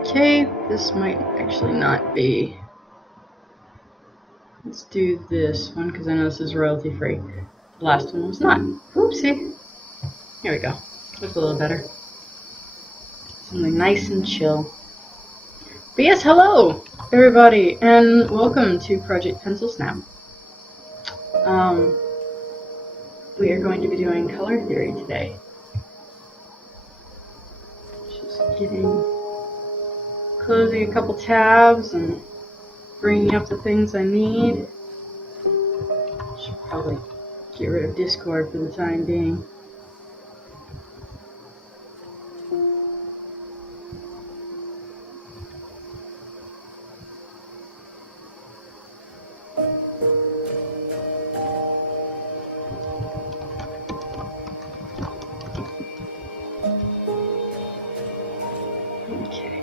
Okay, this might actually not be. Let's do this one because I know this is royalty free. The last one was not. Oopsie. Here we go. Looks a little better. Something nice and chill. But yes, hello everybody, and welcome to Project Pencil Snap. We are going to be doing color theory today. Just closing a couple tabs and bringing up the things I need. Should probably get rid of Discord for the time being. Okay,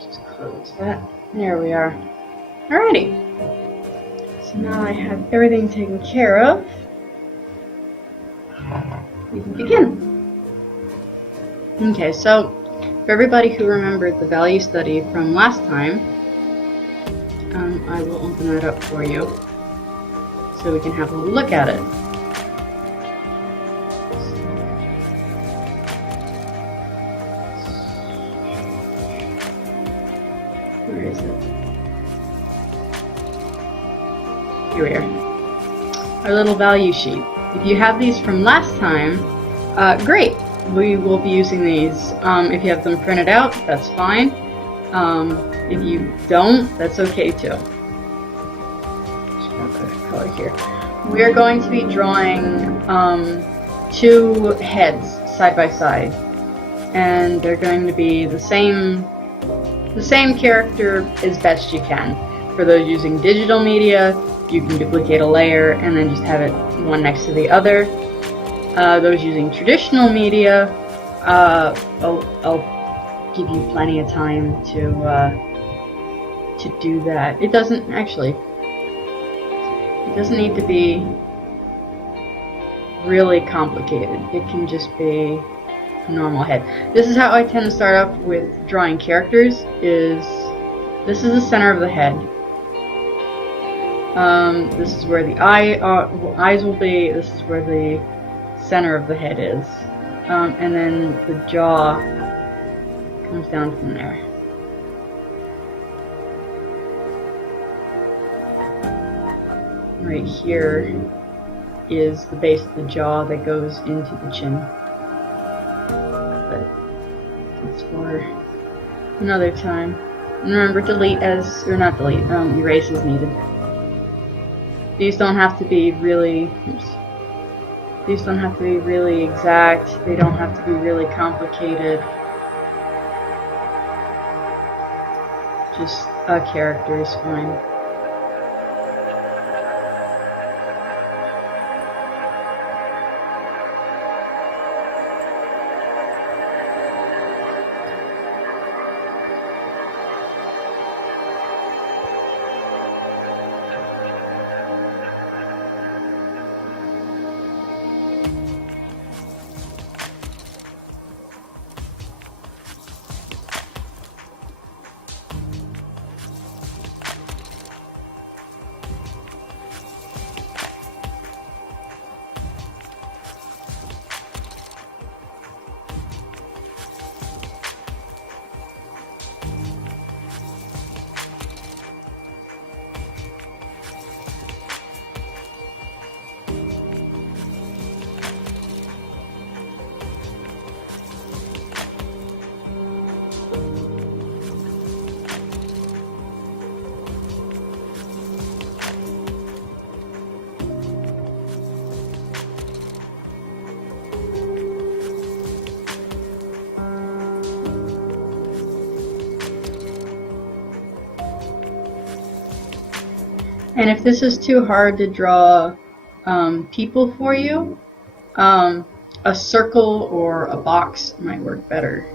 just close that. There we are. Alrighty. So now I have everything taken care of. We can begin. Okay, so for everybody who remembered the value study from last time, I will open that up for you so we can have a look at it. Where is it? Here we are. Our little value sheet. If you have these from last time, great. We will be using these. If you have them printed out, that's fine. If you don't, that's okay too. Just grab the color here. We are going to be drawing two heads side by side, and they're going to be the same character as best you can. For those using digital media, you can duplicate a layer and then just have it one next to the other. Those using traditional media, I'll give you plenty of time to do that. It doesn't need to be really complicated. It can just be a normal head. This is how I tend to start up with drawing characters. This is the center of the head. This is where the eyes will be. This is where the center of the head is. And then the jaw comes down from there. Right here is the base of the jaw that goes into the chin. But that's for another time. And remember, erase as needed. These don't have to be really exact. They don't have to be really complicated. Just a character is fine. And if this is too hard to draw people for you, a circle or a box might work better.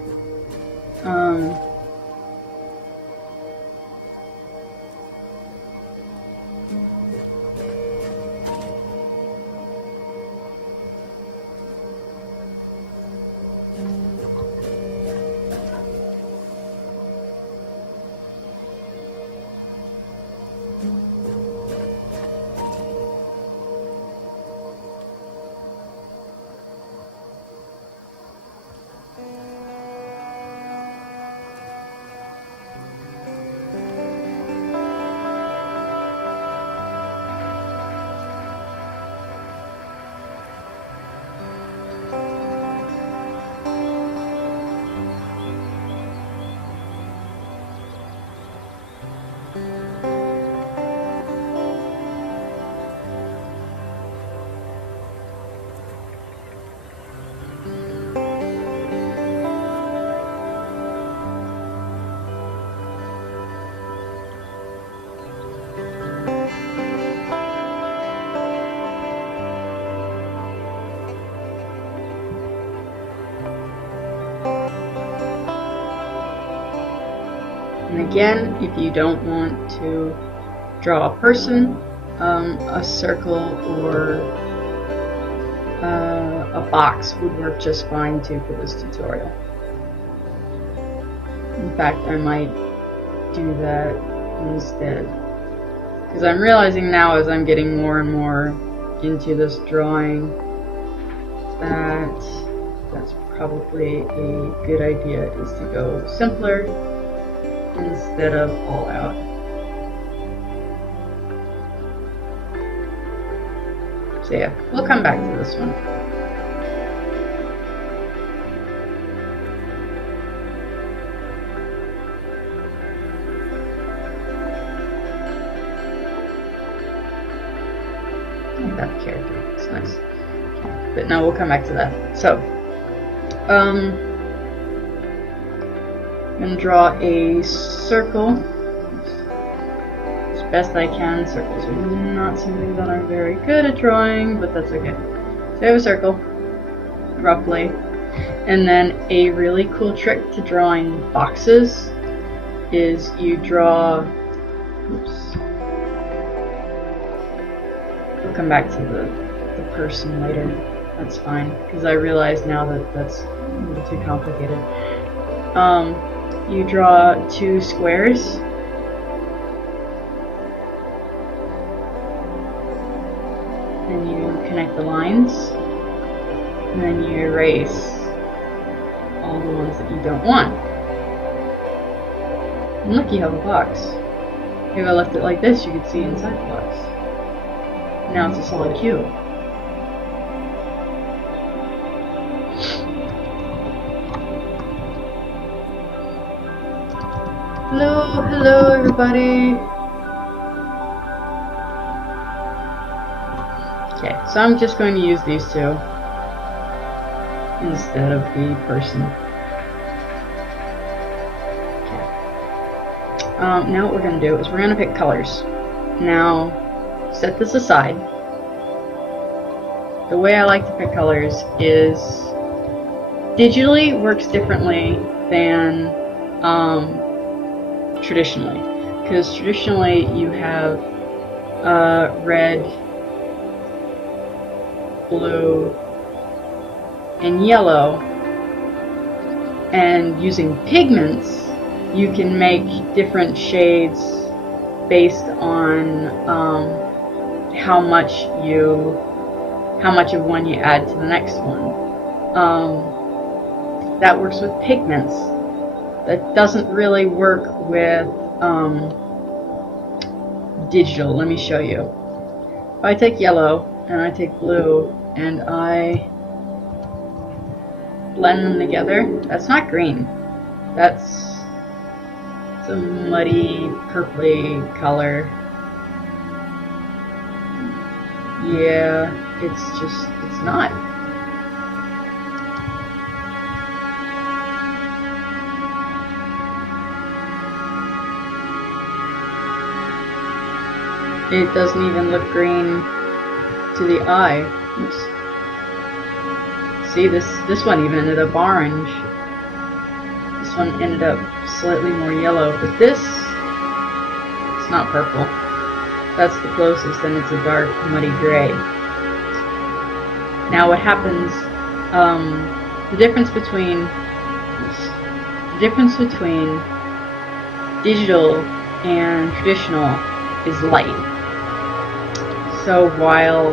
And again, if you don't want to draw a person, a circle or a box would work just fine too for this tutorial. In fact, I might do that instead, because I'm realizing now as I'm getting more and more into this drawing that that's probably a good idea, is to go simpler instead of all out. So yeah, we'll come back to this one. That character, it's nice. But no, we'll come back to that. So, I'm gonna draw a circle as best I can. Circles are not something that I'm very good at drawing, but that's okay. So I have a circle, roughly, and then a really cool trick to drawing boxes is you draw. Oops. We'll come back to the person later. That's fine, because I realize now that that's a little too complicated. You draw two squares. And you connect the lines. And then you erase all the ones that you don't want. And look, you have a box. If I left it like this, you could see inside the box. Now it's a solid cube. Hello everybody! Okay, so I'm just going to use these two instead of the person. Okay. Now what we're going to do is we're going to pick colors. Now, set this aside. The way I like to pick colors is digitally works differently than traditionally, because traditionally you have red, blue, and yellow, and using pigments you can make different shades based on how much of one you add to the next one. That works with pigments. That doesn't really work with digital. Let me show you. If I take yellow and I take blue and I blend them together, that's not green. That's a muddy, purpley color. Yeah, it's not. It doesn't even look green to the eye. Oops. See, this one even ended up orange. This one ended up slightly more yellow, but this, it's not purple. That's the closest, and it's a dark, muddy gray. Now what happens, the difference between digital and traditional is light. So while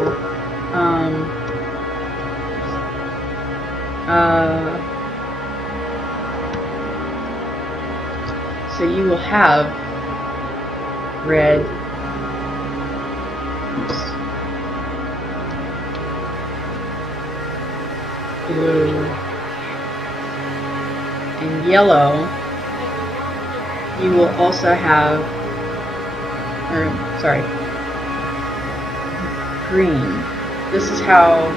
so you will have red, blue, and yellow. You will also have, green. This is how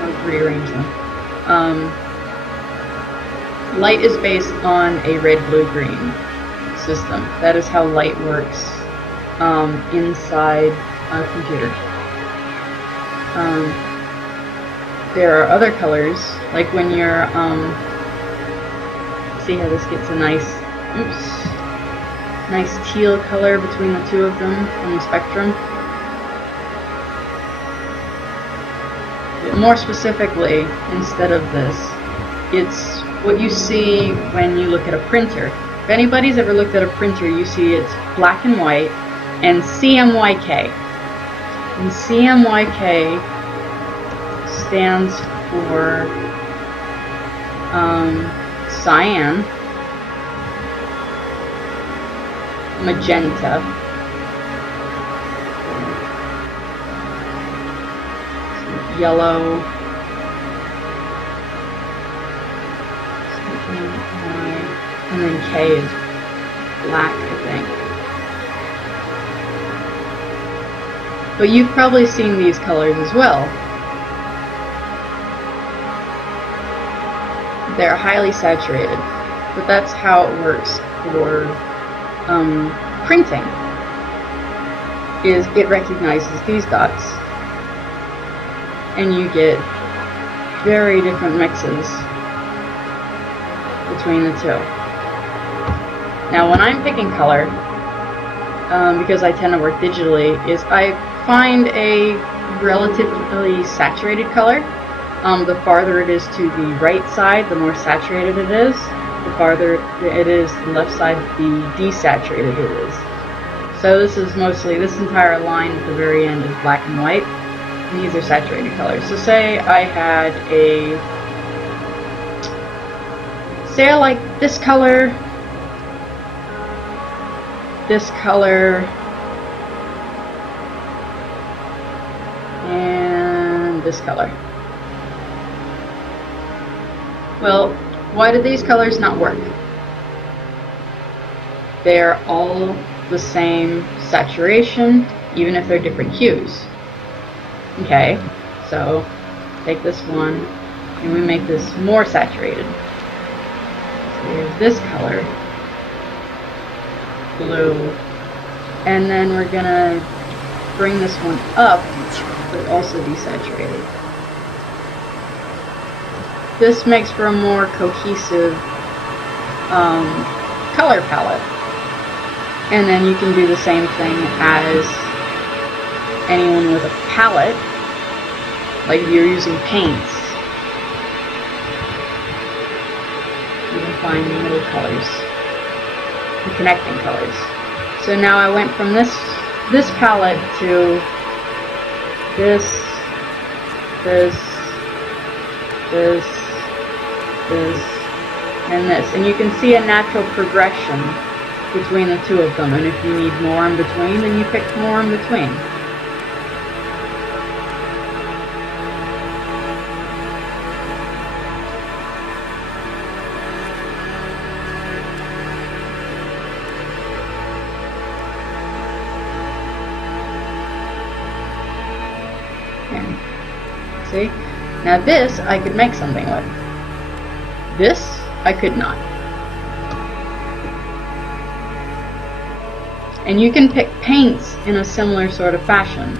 I'll rearrange them. Light is based on a red, blue, green system. That is how light works inside a computer. There are other colors, like when you're see how this gets a nice Oops. Nice teal color between the two of them on the spectrum. But more specifically, instead of this, it's what you see when you look at a printer. If anybody's ever looked at a printer, you see it's black and white and CMYK. And CMYK stands for cyan, magenta, yellow, and then K is black, I think. But you've probably seen these colors as well. They're highly saturated, but that's how it works for printing. Is it recognizes these dots, and you get very different mixes between the two. Now, when I'm picking color, because I tend to work digitally, is I find a relatively saturated color. The farther it is to the right side, the more saturated it is. The farther it is to the left side, the desaturated it is. So this is mostly, this entire line at the very end is black and white, and these are saturated colors. So say I like this color, and this color. Well, why do these colors not work? They're all the same saturation, even if they're different hues. Okay, so take this one, and we make this more saturated. So here's this color, blue, and then we're gonna bring this one up, but also desaturated. This makes for a more cohesive color palette. And then you can do the same thing as anyone with a palette, like if you're using paints. You can find the middle colors, the connecting colors. So now I went from this palette to this, and this, and you can see a natural progression between the two of them, and if you need more in between, then you pick more in between. Okay. See? Now this I could make something with. This I could not. And you can pick paints in a similar sort of fashion.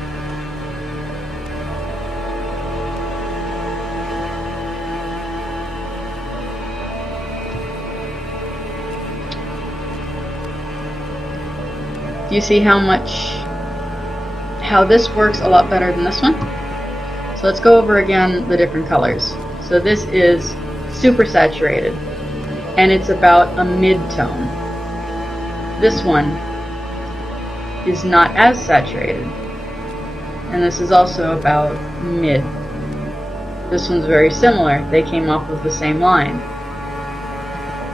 Do you see how this works a lot better than this one? So let's go over again the different colors. So this is super saturated, and it's about a mid-tone. This one is not as saturated, and this is also about mid. This one's very similar. They came off of the same line.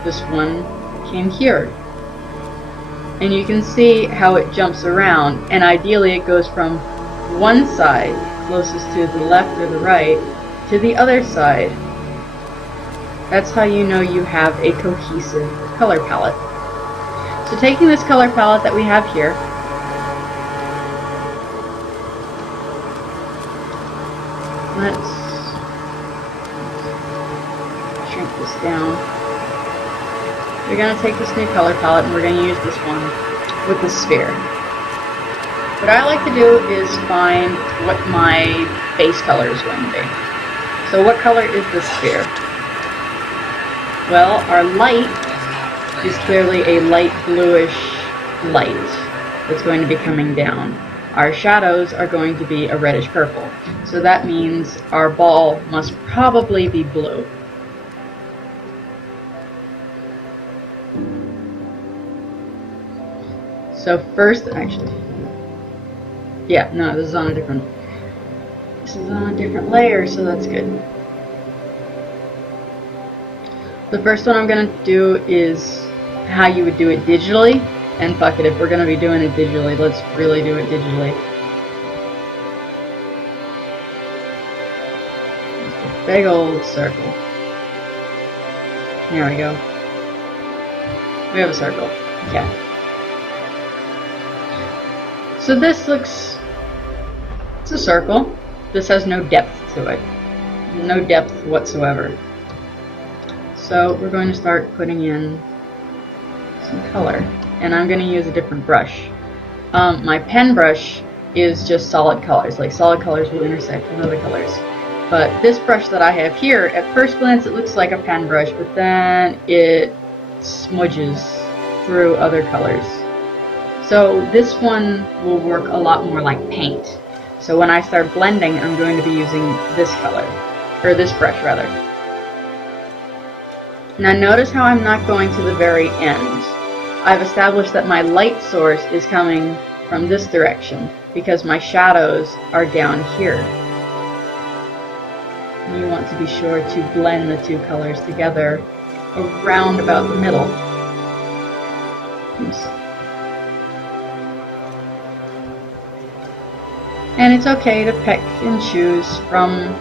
This one came here, and you can see how it jumps around, and ideally it goes from one side closest to the left or the right to the other side. That's how you know you have a cohesive color palette. So taking this color palette that we have here, let's shrink this down. We're going to take this new color palette and we're going to use this one with the sphere. What I like to do is find what my base color is going to be. So what color is the sphere? Well, our light is clearly a light bluish light that's going to be coming down. Our shadows are going to be a reddish purple. So that means our ball must probably be blue. So first, actually, yeah, no, this is on a different layer, so that's good. The first one I'm going to do is how you would do it digitally, and fuck it, if we're going to be doing it digitally, let's really do it digitally. Just a big old circle. There we go. We have a circle. Okay. So this looks, it's a circle. This has no depth to it. No depth whatsoever. So we're going to start putting in some color. And I'm going to use a different brush. My pen brush is just solid colors. Like solid colors will intersect with other colors. But this brush that I have here, at first glance it looks like a pen brush, but then it smudges through other colors. So this one will work a lot more like paint. So when I start blending, I'm going to be using this color, or this brush rather. Now notice how I'm not going to the very end. I've established that my light source is coming from this direction because my shadows are down here. And you want to be sure to blend the two colors together around about the middle. Oops. And it's okay to pick and choose from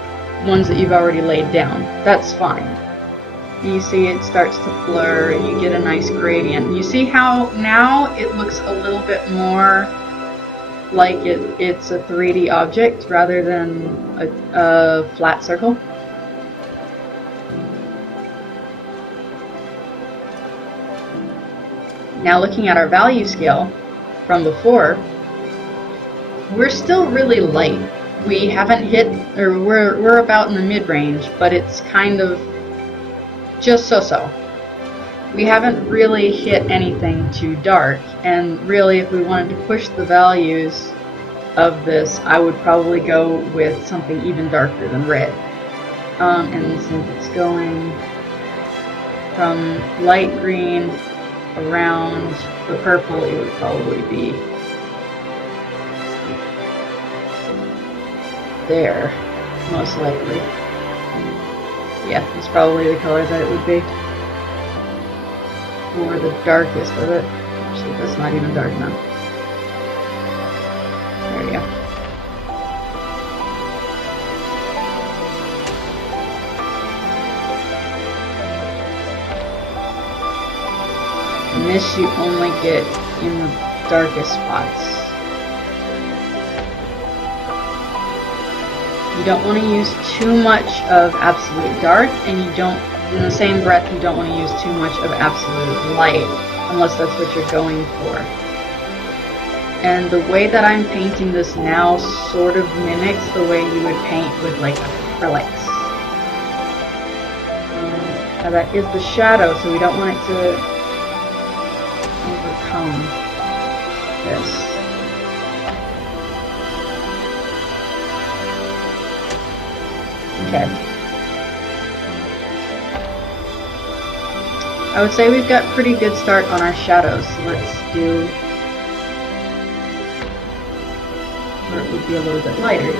ones that you've already laid down. That's fine. You see it starts to blur and you get a nice gradient. You see how now it looks a little bit more like it's a 3D object rather than a flat circle? Now looking at our value scale from before, we're still really light. We haven't hit, or we're about in the mid-range, but it's kind of just so-so. We haven't really hit anything too dark, and really if we wanted to push the values of this, I would probably go with something even darker than red. And since it's going from light green around the purple, it would probably be there, most likely. Yeah, it's probably the color that it would be. Or the darkest of it. Actually, that's not even dark enough. There we go. And this you only get in the darkest spots. You don't want to use too much of absolute dark, and you don't, in the same breath, you don't want to use too much of absolute light, unless that's what you're going for. And the way that I'm painting this now sort of mimics the way you would paint with like acrylics. Now that is the shadow, so we don't want it to overcome this. Okay. I would say we've got pretty good start on our shadows, so let's do where it would be a little bit lighter.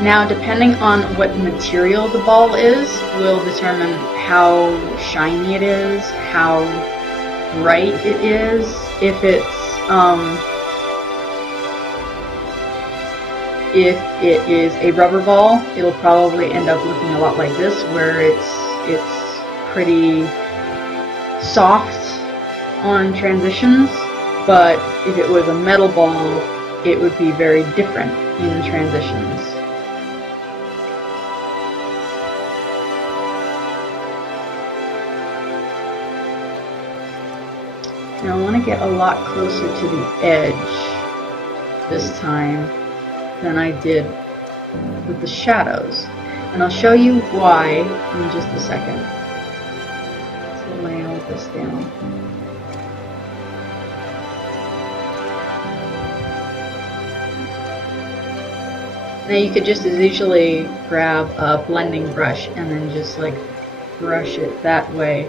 Now, depending on what material the ball is, will determine how shiny it is, how bright it is. If it is a rubber ball, it'll probably end up looking a lot like this, where it's pretty soft on transitions. But if it was a metal ball, it would be very different in transitions. Now I want to get a lot closer to the edge. this time than I did with the shadows. And I'll show you why in just a second. So lay all this down. Now you could just as easily grab a blending brush and then just like brush it that way.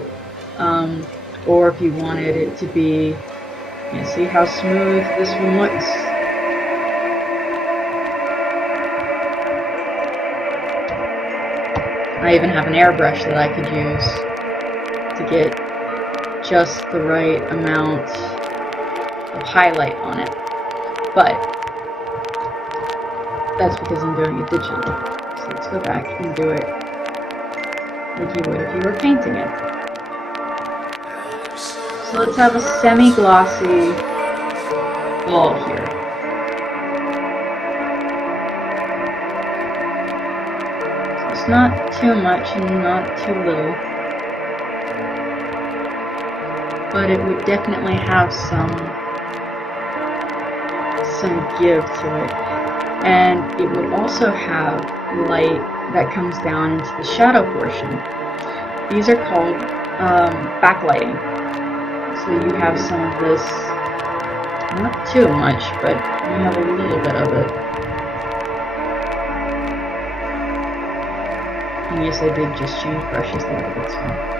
Or if you wanted it to be, you see how smooth this one looks? I even have an airbrush that I could use to get just the right amount of highlight on it. But that's because I'm doing it digitally. So let's go back and do it like you would if you were painting it. So let's have a semi-glossy ball here. So it's not too much and not too little, but it would definitely have some give to it. And it would also have light that comes down into the shadow portion. These are called backlighting. So you have some of this, not too much, but you have a little bit of it. And yes, I did just change brushes there, but that's fine.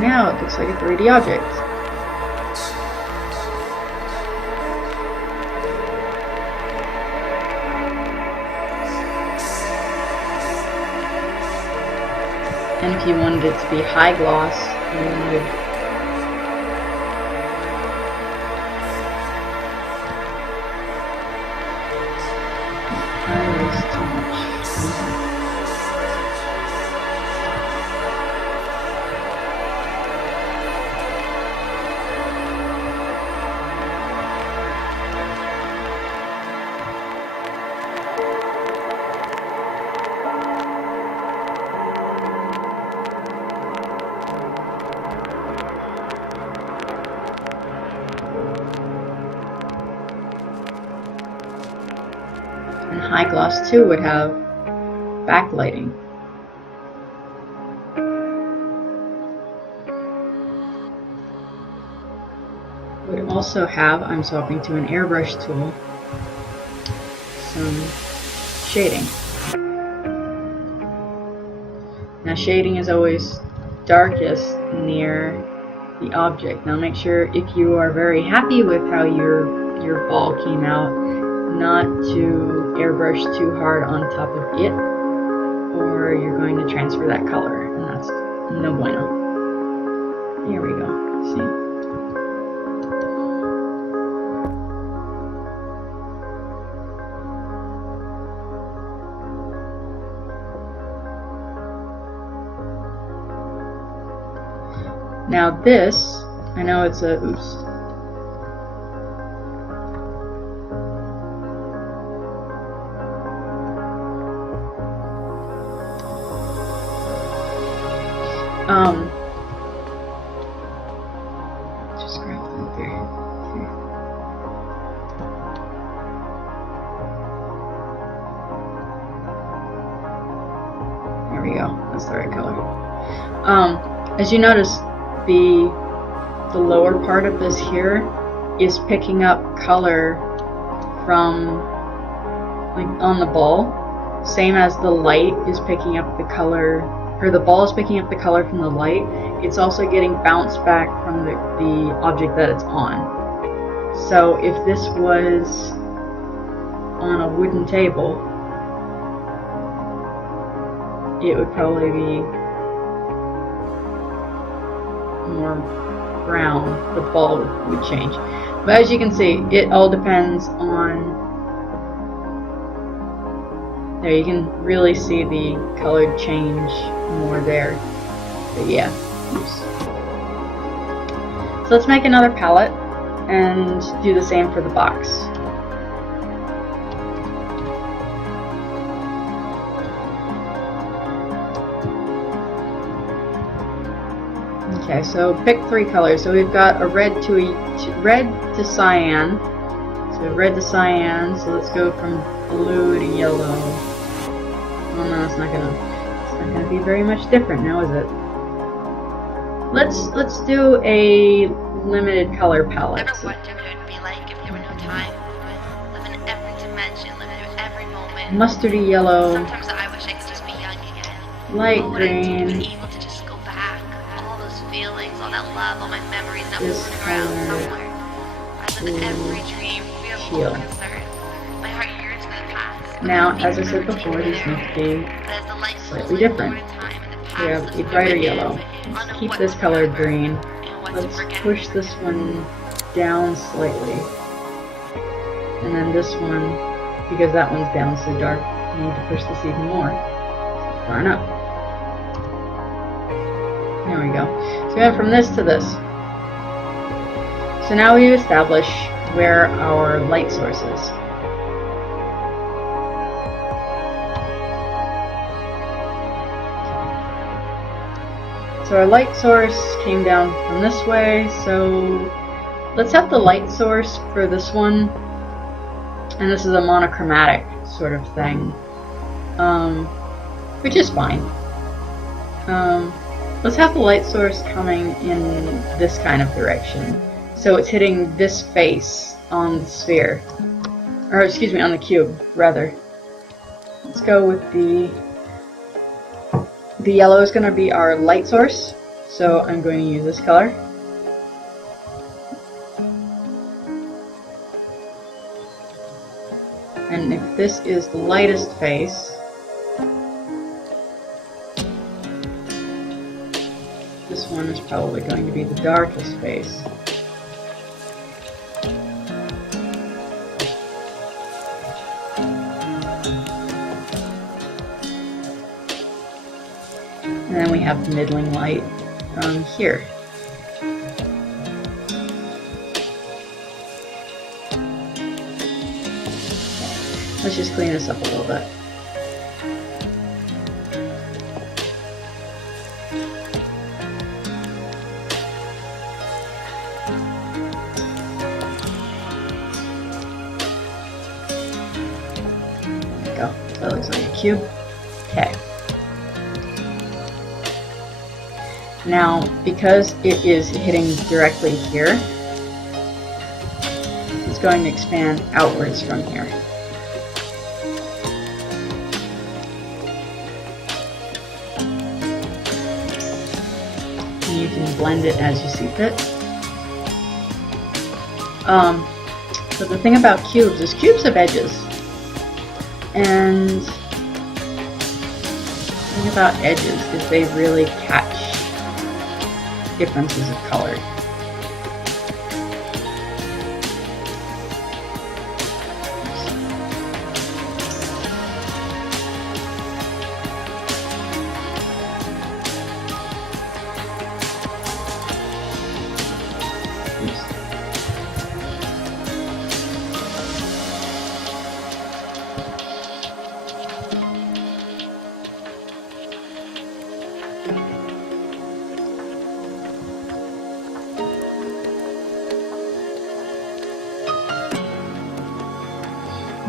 Now it looks like a 3D object. And if you wanted it to be high gloss, you would too much. And high gloss too would have backlighting. Would also have, I'm swapping to an airbrush tool, some shading. Now shading is always darkest near the object. Now make sure if you are very happy with how your ball came out, not to airbrush too hard on top of it, or you're going to transfer that color, and that's no bueno. Here we go. See? Now this, I know it's a oops. Just grab that there. Okay. There we go. That's the right color. As you notice, the lower part of this here is picking up color from, like, on the ball, same as the light is picking up the color, or the ball is picking up the color from the light. It's also getting bounced back from the object that it's on. So if this was on a wooden table, it would probably be more brown. The ball would change. But as you can see, it all depends on, there you can really see the color change more there. But yeah, oops. So let's make another palette and do the same for the box. Okay, so pick 3 colors. So we've got a red to cyan. So red to cyan. So let's go from blue to yellow. Oh no, it's not gonna be very much different now, is it? Let's do a limited color palette. Ever wondered what it would be like if there were no time? Live in every dimension, live in every moment. Mustardy yellow. Sometimes I wish I could just be young again. Light What would I do green. being able to just go back? All those feelings, all that love, all my memories that This floating around color. somewhere. I live in every dream, Teal. fearful, concerned. My heart yearns for the past. Now, as I said before, these need to be slightly different. We have a brighter yellow. Let's keep this color green. Let's push this one down slightly. And then this one, because that one's down so dark, we need to push this even more. Far enough. There we go. So we went from this to this. So now we establish where our light source is. So our light source came down from this way, so let's have the light source for this one, and this is a monochromatic sort of thing, which is fine. Let's have the light source coming in this kind of direction, so it's hitting this face on the sphere, or excuse me, on the cube, rather. Let's go with the yellow is going to be our light source, so I'm going to use this color. And if this is the lightest face, this one is probably going to be the darkest face. And then we have the middling light here. Let's just clean this up a little bit. There we go. That looks like a cube. Okay. Now, because it is hitting directly here, it's going to expand outwards from here. And you can blend it as you see fit. But the thing about cubes is cubes have edges. And the thing about edges is they really catch differences of color.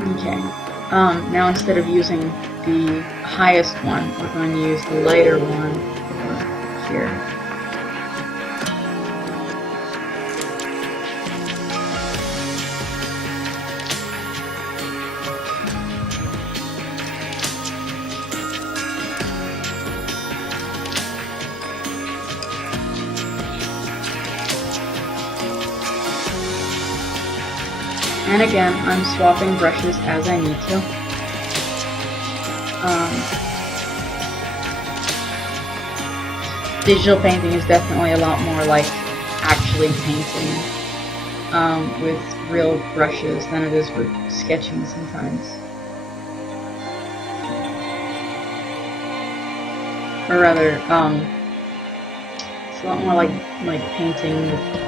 Okay, now instead of using the highest one, we're going to use the lighter one over here. And again, I'm swapping brushes as I need to. Digital painting is definitely a lot more like actually painting with real brushes than it is with sketching sometimes. Or rather, it's a lot more like painting with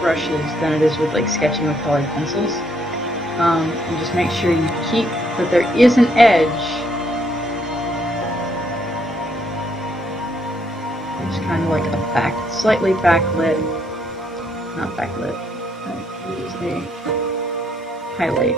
brushes than it is with like sketching with colored pencils. And just make sure you keep that there is an edge. It's kind of like a slightly backlit, not backlit, it's a highlight.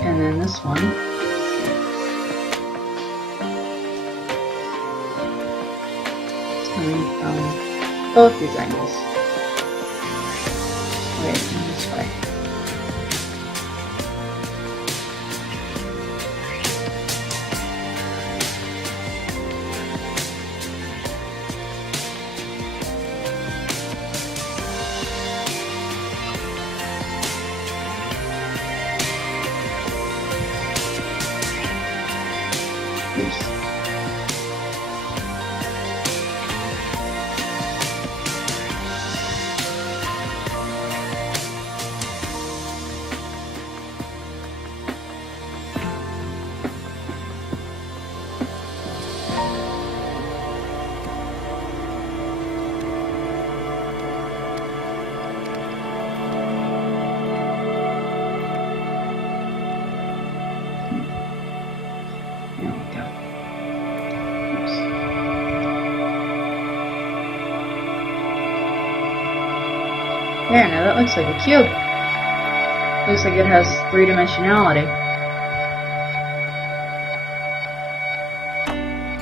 And then this one, it's coming from both these angles. This way and this way. There we go. Oops. There, now that looks like a cube. Looks like it has three-dimensionality.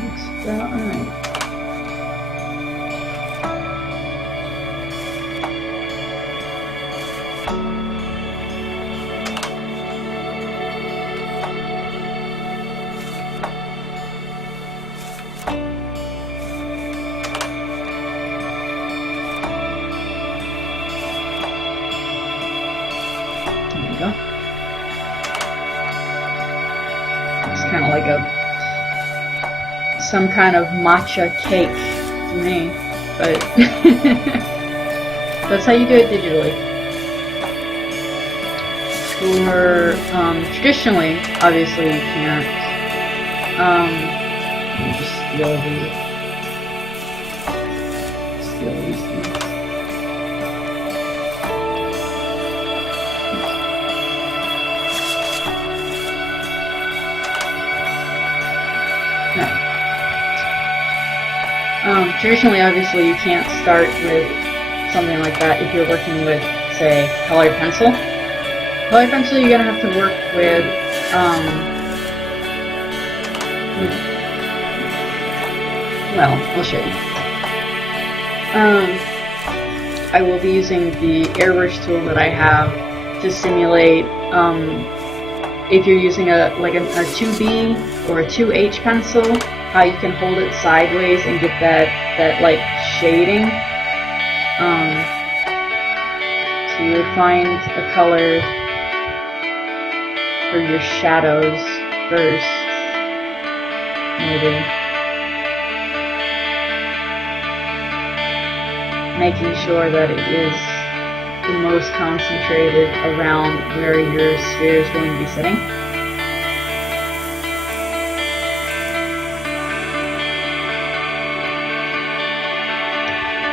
Looks about right. Go. It's kind of like some kind of matcha cake to me, but that's how you do it digitally. For traditionally, obviously you can't. Let me just steal these things. Traditionally, obviously, you can't start with something like that if you're working with, say, colored pencil. Colored pencil, you're going to have to work with, well, I'll show you. I will be using the airbrush tool that I have to simulate, if you're using a 2B or a 2H pencil, how you can hold it sideways and get that like shading. So you would find a color for your shadows first, maybe. Making sure that it is the most concentrated around where your sphere is going to be sitting.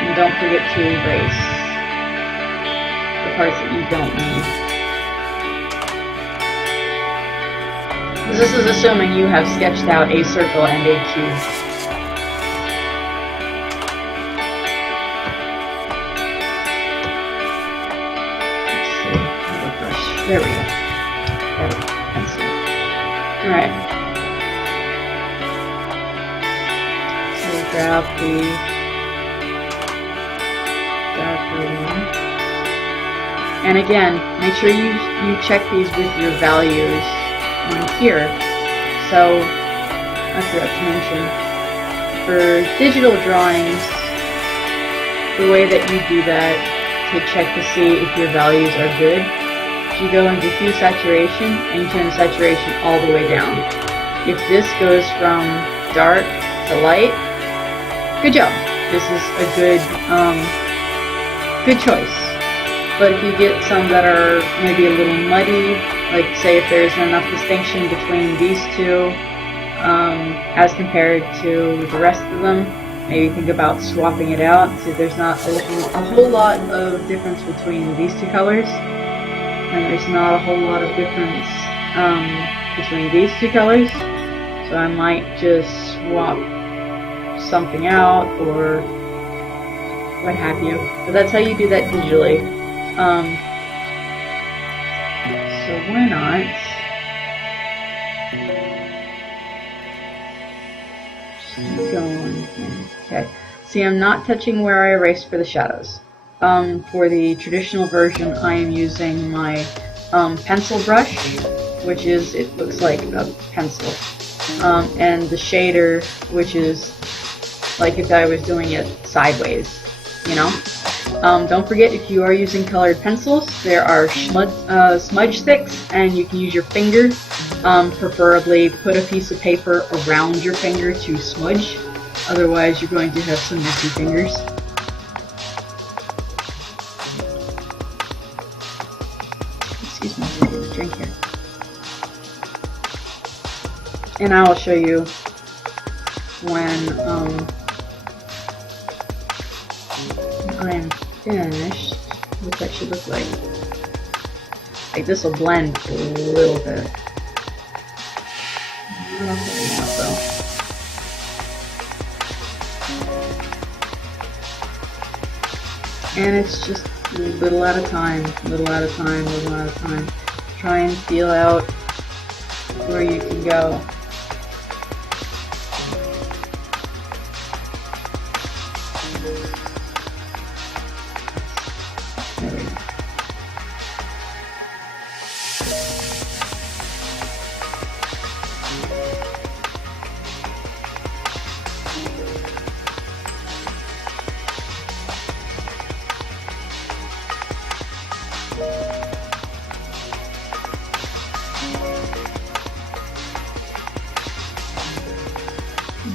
And don't forget to erase the parts that you don't need. This is assuming you have sketched out a circle and a cube. There we go. Pencil. Alright. So grab the one. And again, make sure you check these with your values on here. So, I forgot to mention, for digital drawings, the way that you do that to check to see if your values are good, you go into hue saturation and you turn the saturation all the way down. If this goes from dark to light, good job. This is a good choice. But if you get some that are maybe a little muddy, like say if there isn't enough distinction between these two as compared to the rest of them, maybe think about swapping it out. See, there's not a whole lot of difference between these two colors, and there's not a whole lot of difference between these two colors. So I might just swap something out or what have you. But that's how you do that digitally. So why not just keep going here. Okay. See, I'm not touching where I erased for the shadows. For the traditional version, I am using my pencil brush, which is, it looks like a pencil, and the shader, which is like if I was doing it sideways, you know? Don't forget, if you are using colored pencils, there are smudge sticks, and you can use your finger. Preferably put a piece of paper around your finger to smudge, otherwise you're going to have some messy fingers. Excuse me, I'm getting a drink here. And I will show you when I am finished what that should look like. Like, this will blend a little bit. Not a whole lot though. And it's just little at a time, little at a time, little at a time. Try and feel out where you can go. There we go.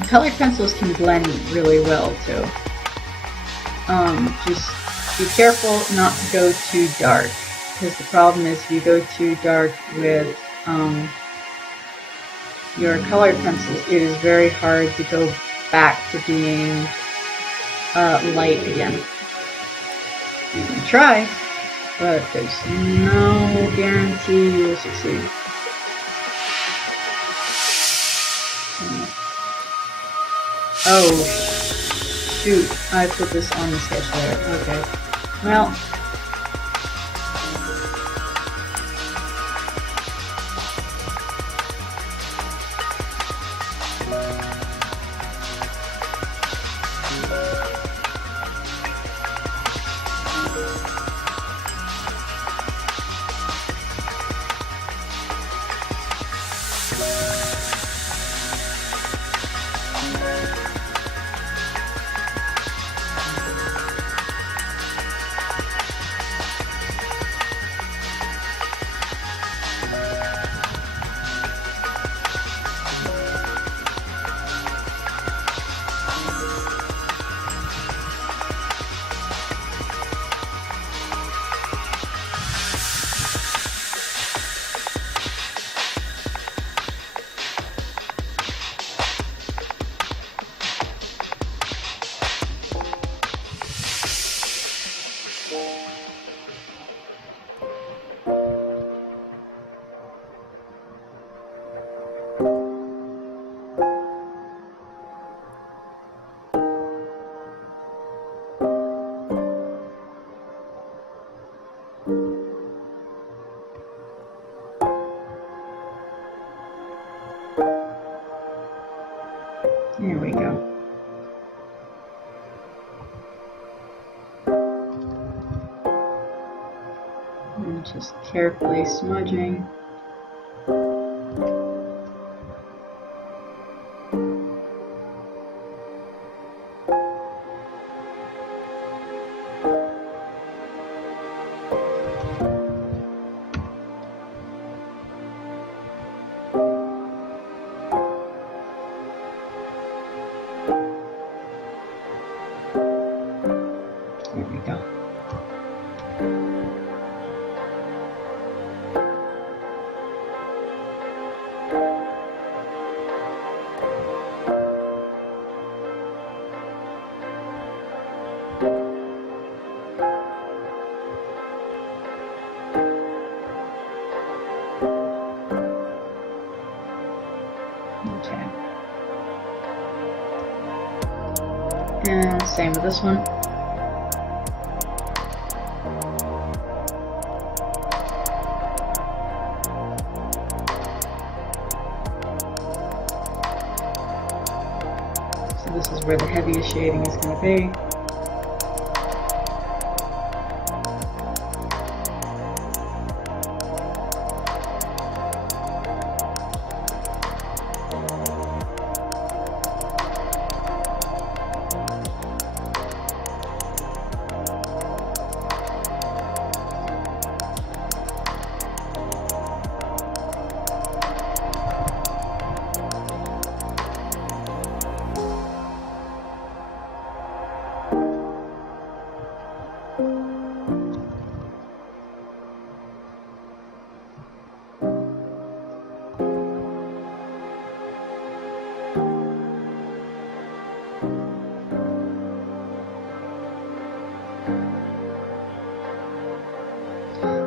Colored pencils can blend really well too. Just be careful not to go too dark, because the problem is if you go too dark with your colored pencils, it is very hard to go back to being light again. You can try, but there's no guarantee you will succeed. Oh, shoot. I put this on the sketch layer. Okay. Well. There we go. And just carefully smudging. go. Okay. And same with this one. So this is where the heaviest shading is going to be.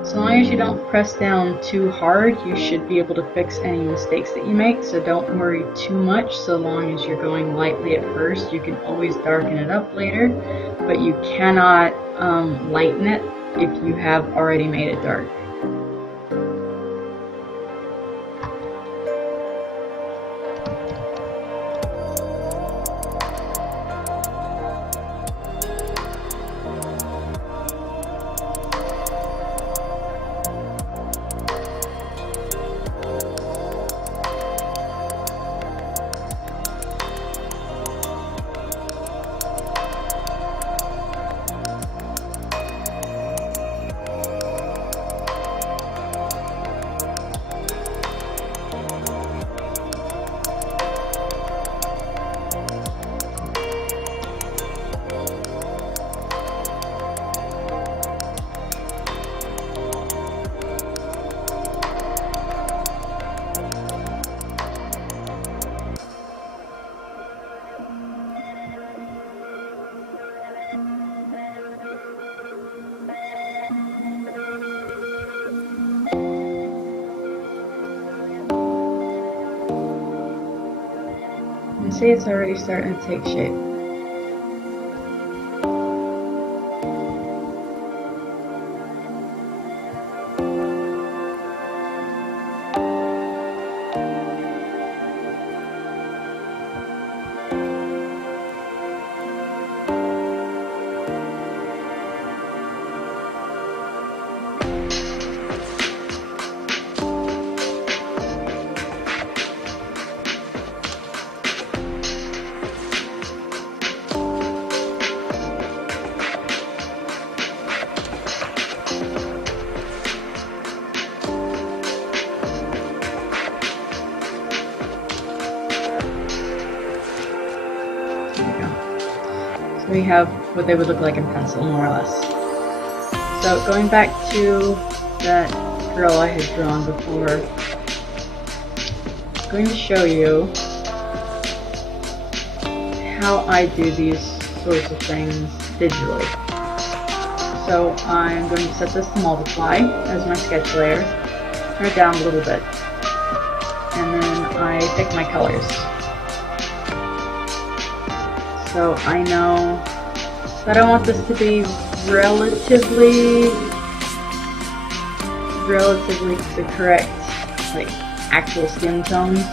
So long as you don't press down too hard, you should be able to fix any mistakes that you make, so don't worry too much. So long as you're going lightly at first, you can always darken it up later, but you cannot lighten it if you have already made it dark. You see it's already starting to take shape. So we have what they would look like in pencil, more or less. So going back to that girl I had drawn before, I'm going to show you how I do these sorts of things digitally. So I'm going to set this to multiply as my sketch layer, turn it down a little bit, and then I pick my colors. So I know that I want this to be relatively the correct, like, actual skin tones.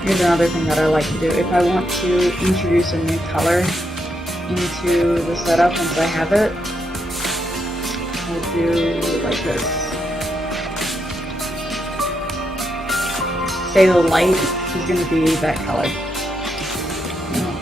Here's another thing that I like to do. If I want to introduce a new color into the setup once I have it. I'll do like this. Say the light is going to be that color. No.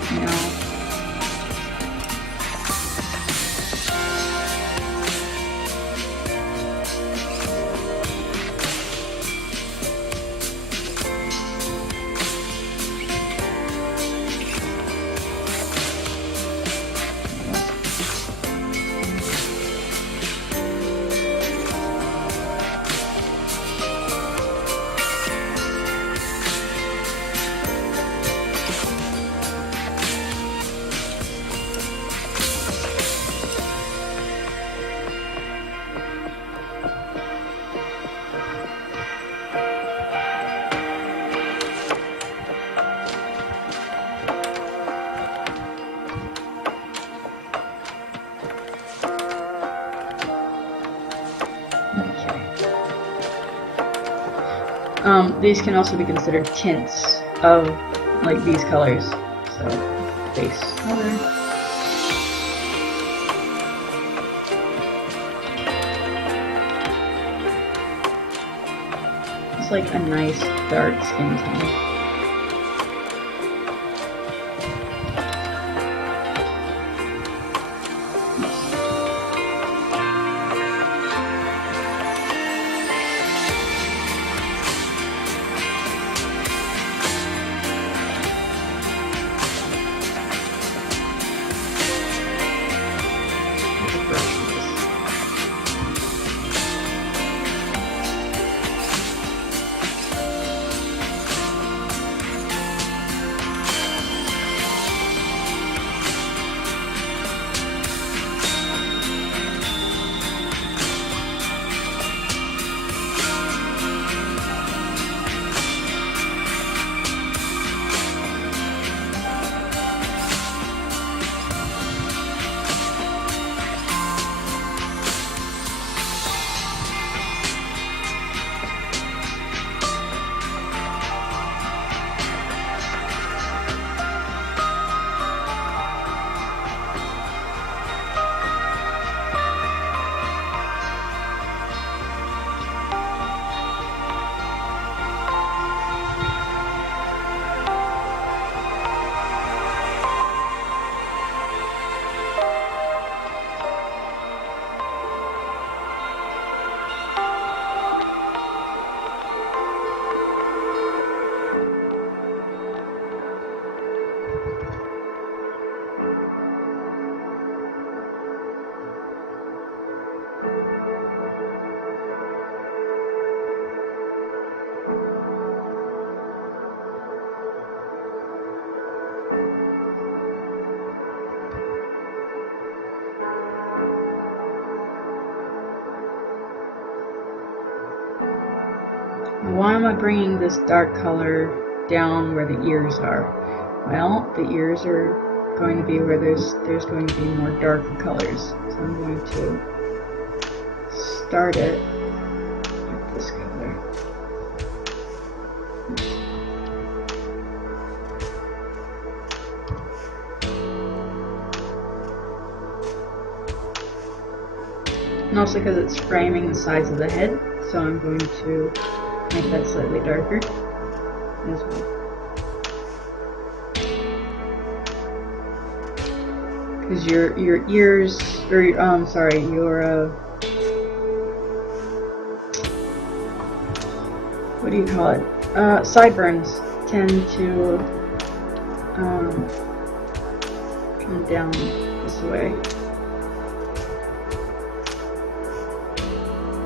These can also be considered tints of like these colors. So base color. It's like a nice dark skin tone. Why am I bringing this dark color down where the ears are? Well, the ears are going to be where there's going to be more darker colors. So I'm going to start it with this color. And also because it's framing the sides of the head, so I'm going to make that slightly darker as well. Because your ears, or your what do you call it? Sideburns tend to come down this way.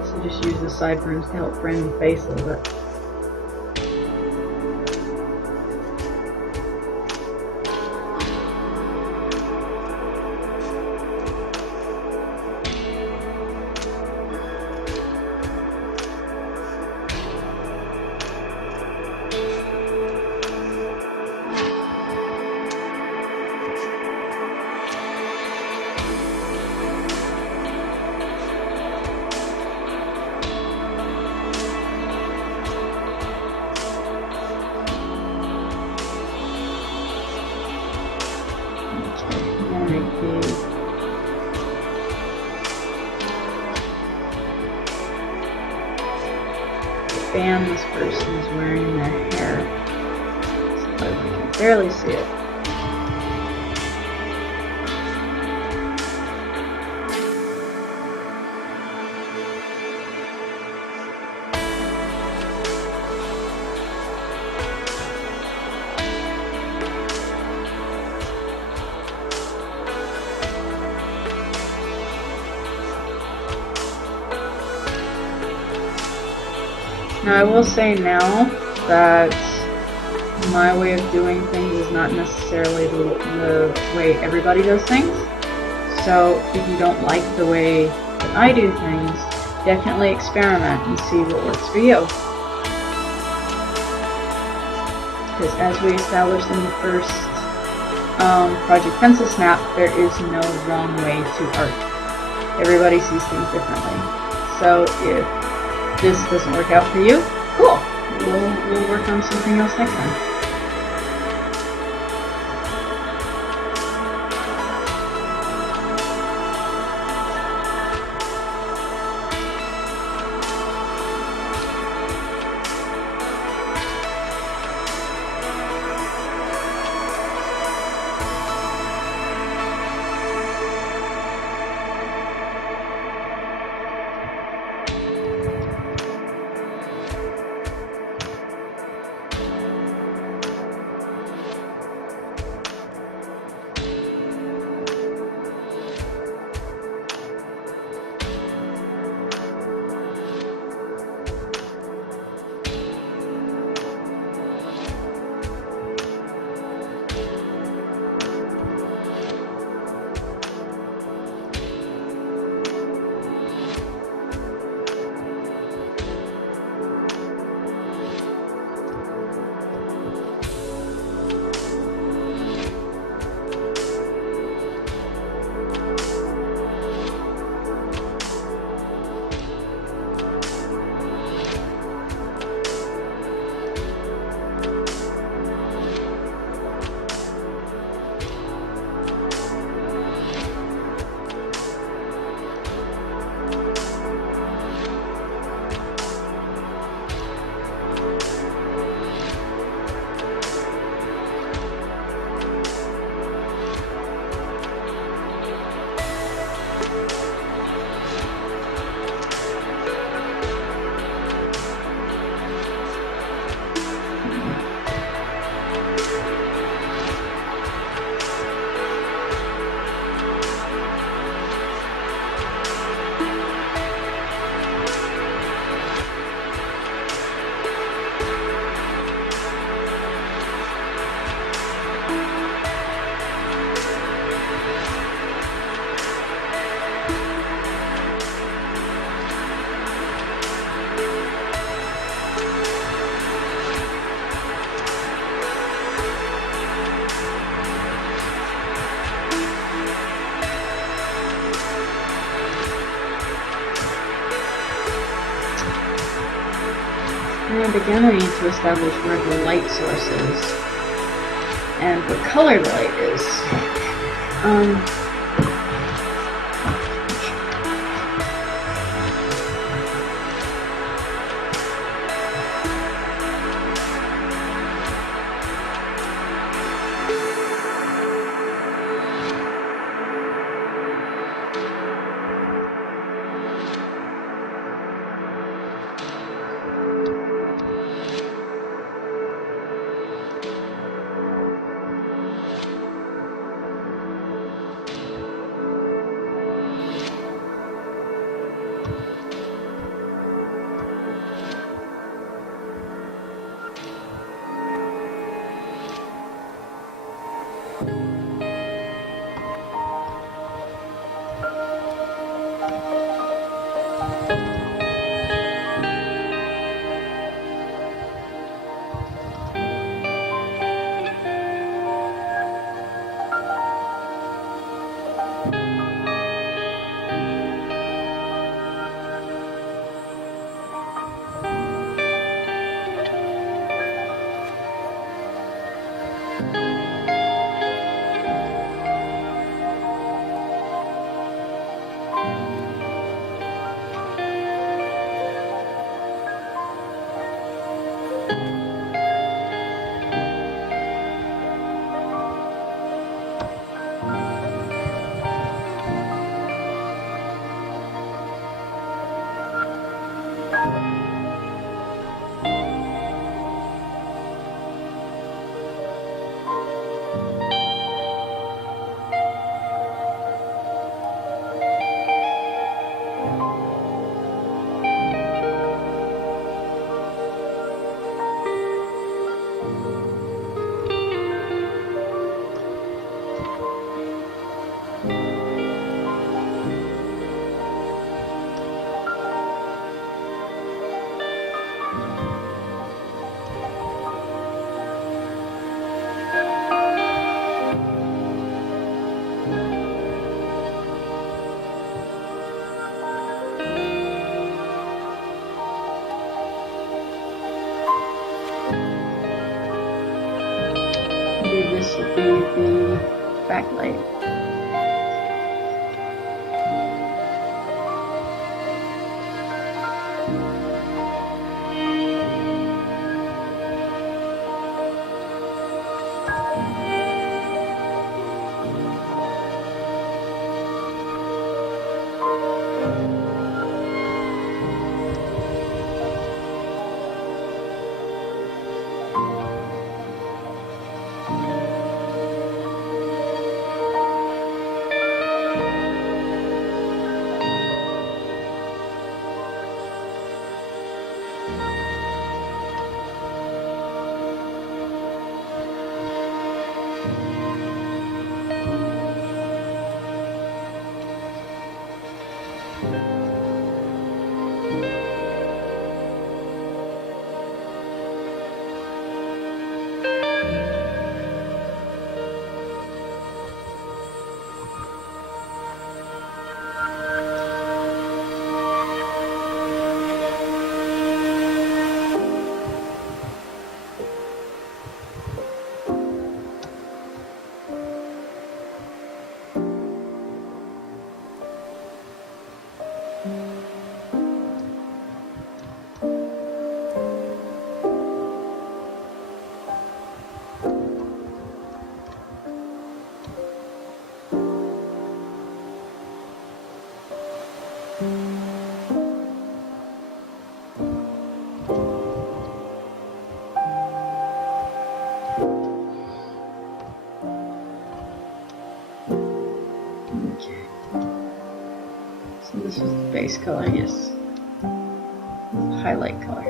So just use the sideburns to help frame the face a little bit. key. The band this person is wearing in their hair. So I can barely see it. Now I will say now that my way of doing things is not necessarily the way everybody does things. So if you don't like the way that I do things, definitely experiment and see what works for you. Because as we established in the first Project Pencil Snap, there is no wrong way to art. Everybody sees things differently. So if this doesn't work out for you, cool. We'll work on something else next time. And again, I need to establish where the light source is and what color the light is. the backlight. Okay. So this is the base color, yes. Highlight color.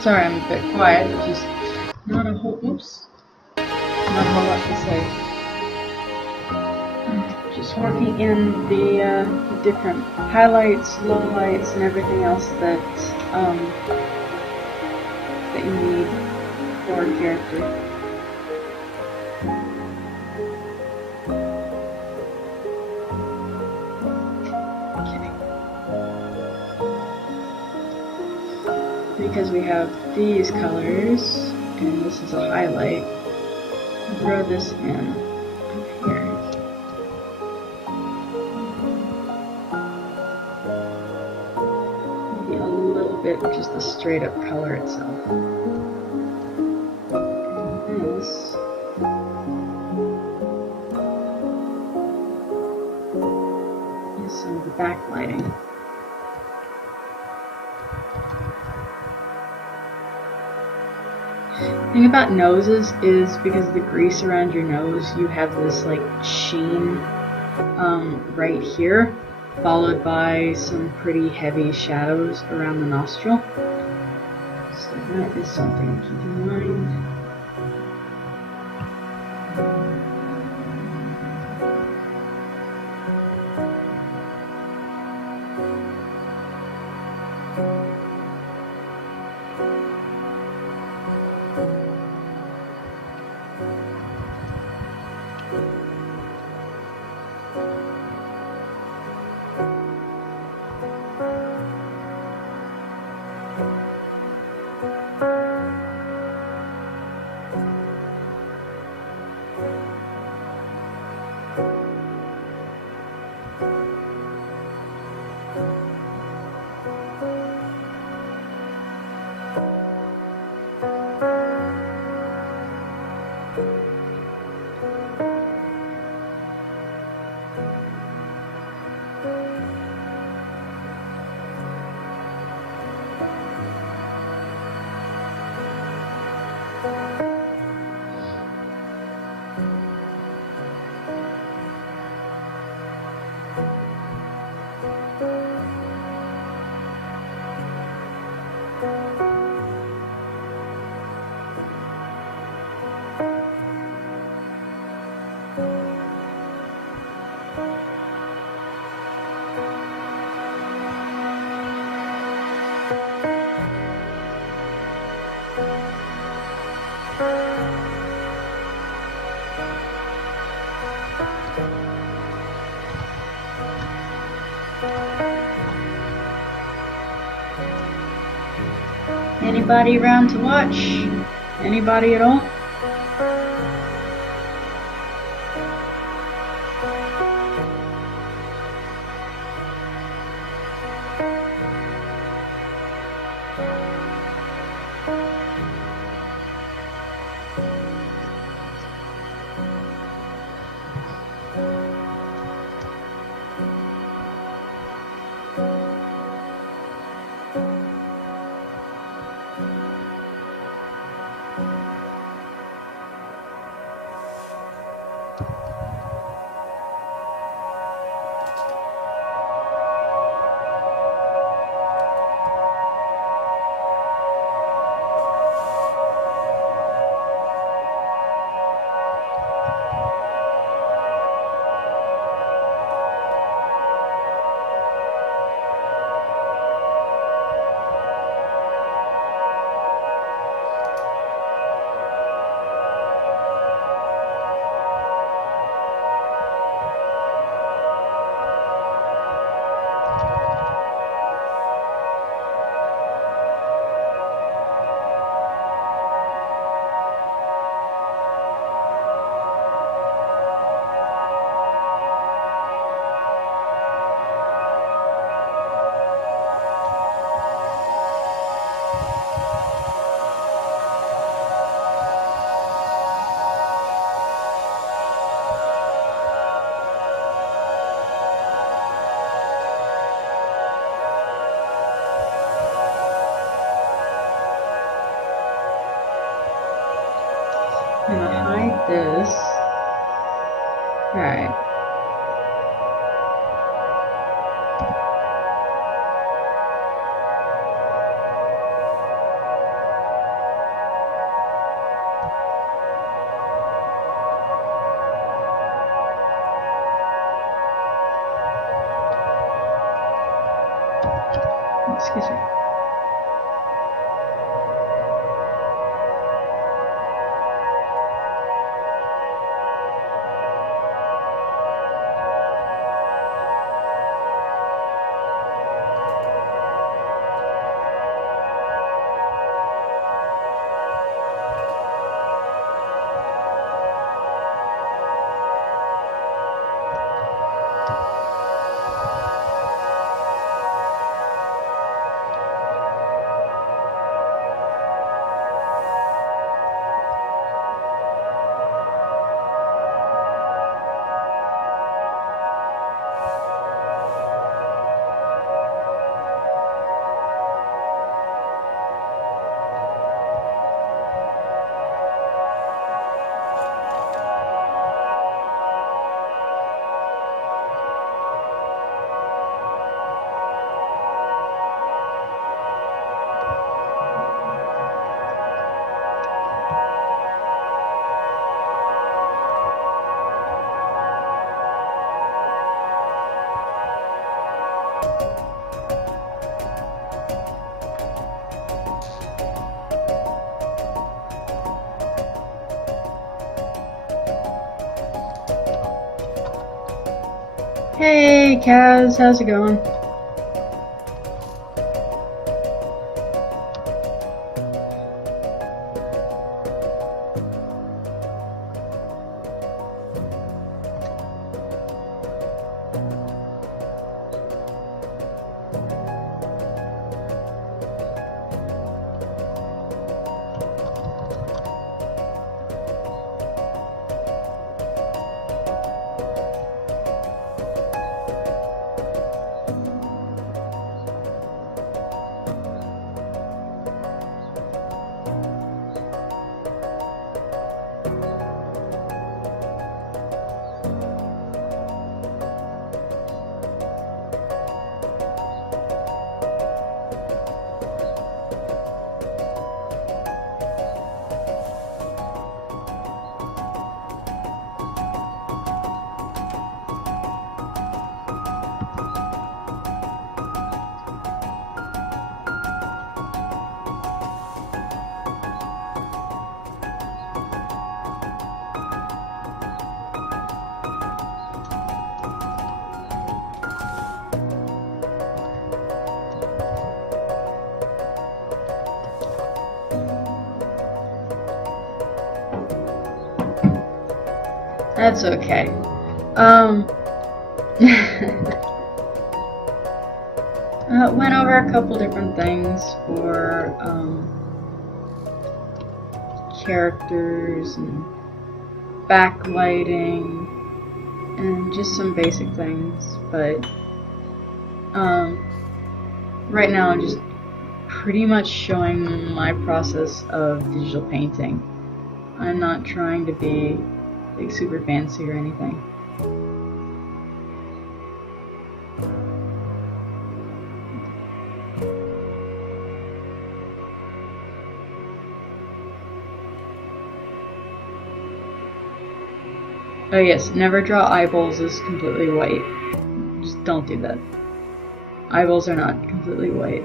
Sorry, I'm a bit quiet. Just not a whole. Oops. Not a whole lot to say. Just working in the different highlights, lowlights, and everything else that that you need for a character. Because we have these colors, and this is a highlight, I'll throw this in up here. Maybe a little bit, just the straight up color itself. And this. Is some of the backlighting. The thing about noses is because of the grease around your nose, you have this like sheen right here, followed by some pretty heavy shadows around the nostril. So that is something to keep in mind. Anybody around to watch? Anybody at all? I'm gonna hide this. Alright. Excuse me. Hey, Kaz, how's it going? That's okay. Went over a couple different things for characters and backlighting and just some basic things, but right now I'm just pretty much showing my process of digital painting. I'm not trying to be like super fancy or anything. Oh yes, never draw eyeballs as completely white. Just don't do that. Eyeballs are not completely white.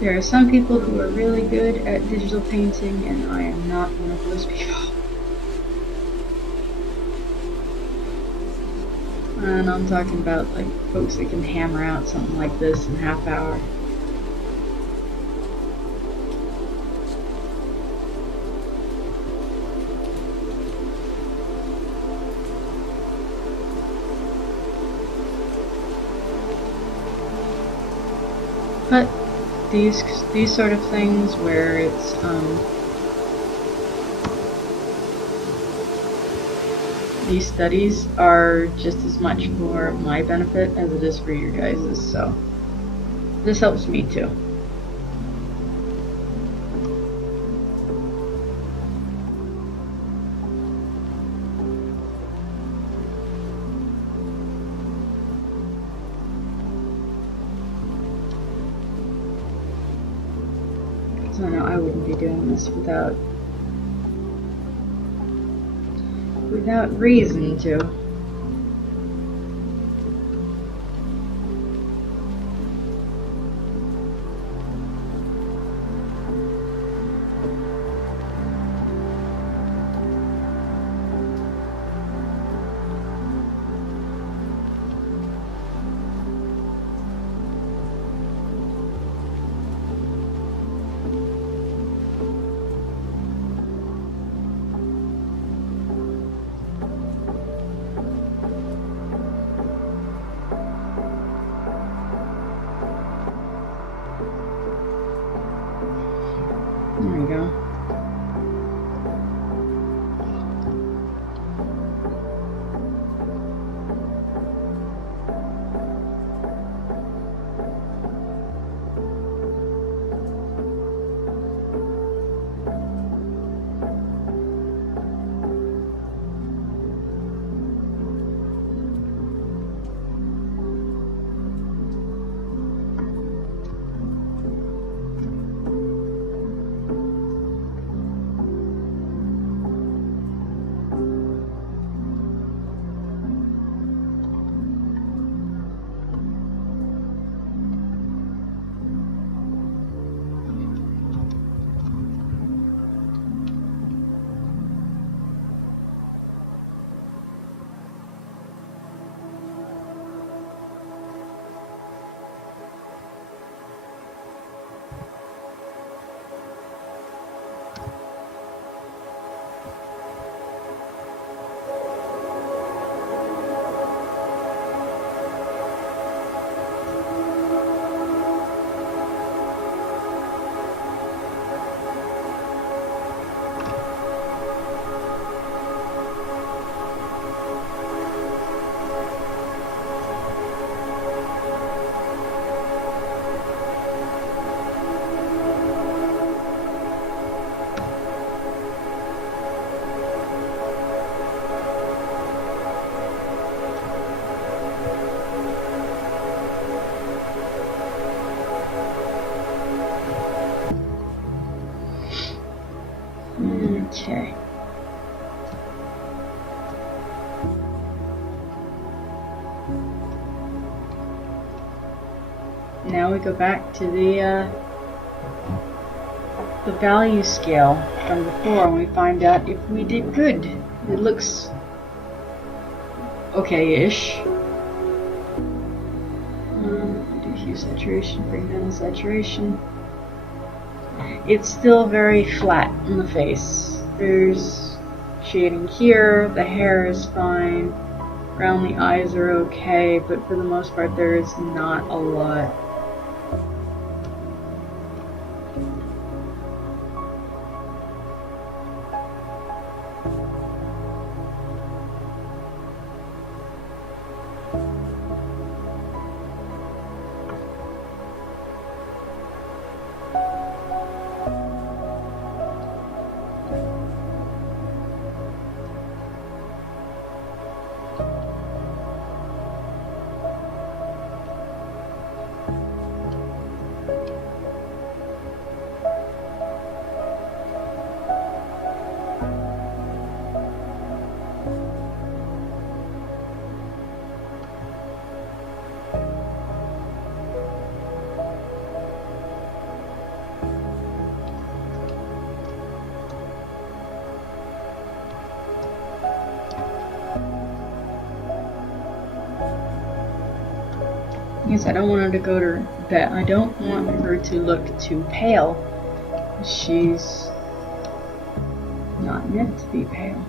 There are some people who are really good at digital painting, and I am not one of those people. And I'm talking about like folks that can hammer out something like this in a half hour. But these sort of things where it's these studies are just as much for my benefit as it is for your guys's, so this helps me too. So no, I wouldn't be doing this without reason to. There we go. Okay. Now we go back to the value scale from before, and we find out if we did good. It looks okay-ish. Diffuse saturation, bring down the saturation. It's still very flat in the face. There's shading here, the hair is fine, around the eyes are okay, but for the most part there is not a lot. is I don't want her to go to bed. I don't want her to look too pale. She's not meant to be pale.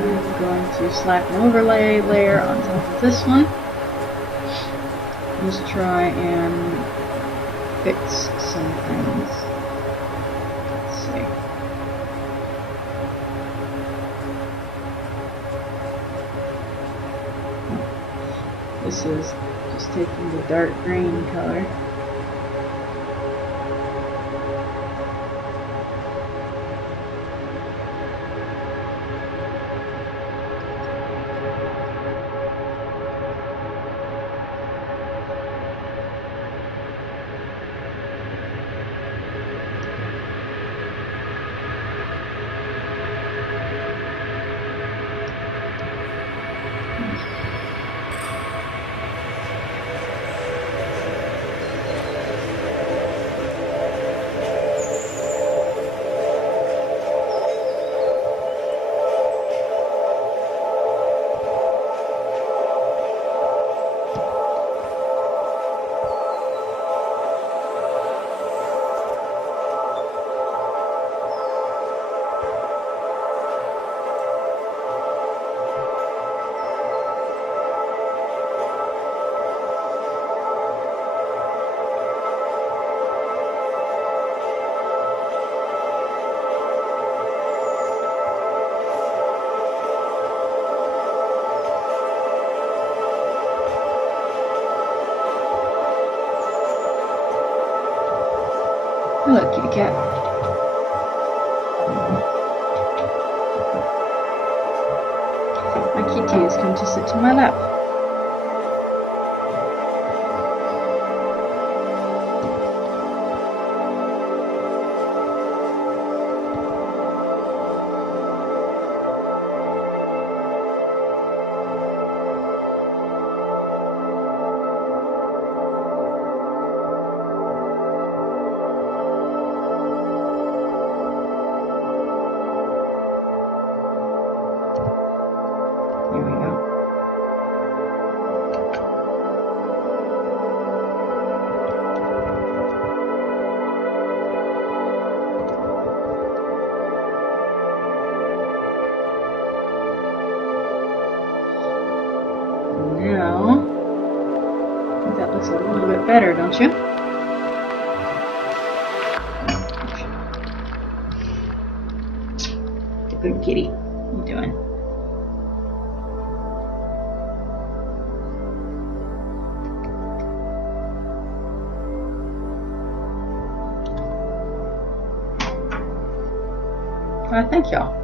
I'm going to slap an overlay layer on top of this one. Just try and fix some things. Let's see. This is just taking the dark green color. Look, kitty cat. My kitty has come to sit to my lap. Here we go. Now, I think that looks a little bit better, don't you? Good kitty. What are you doing? Thank y'all.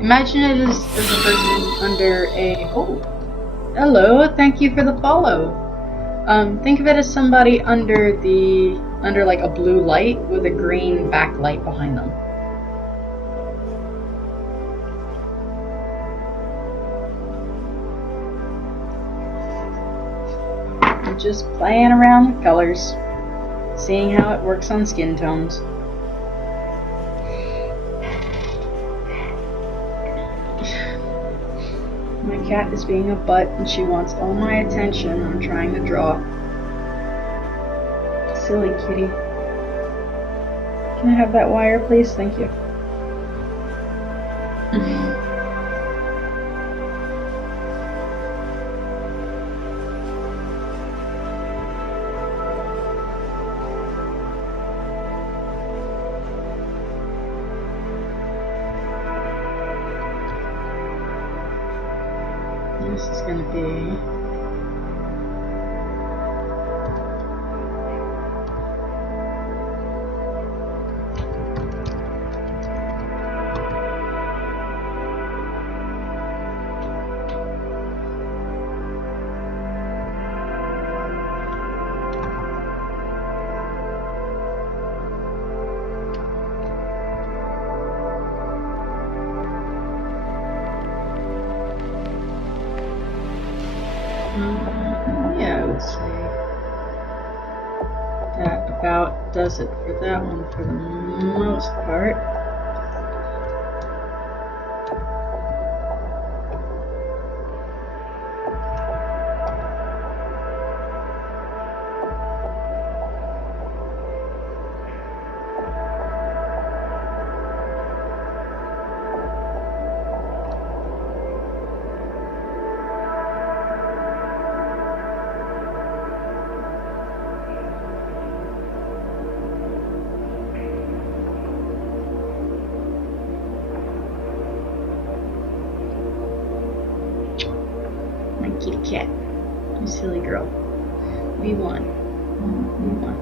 Imagine it as a person under a... Oh! Hello, thank you for the follow. Think of it as somebody under like a blue light with a green backlight behind them. We're just playing around with colors, seeing how it works on skin tones. My cat is being a butt and she wants all my attention. I'm trying to draw. Silly kitty. Can I have that wire, please? Thank you. This is going to be... yeah, I would say that about does it for that one for the most part. Kitty cat. You silly girl. We won. We won.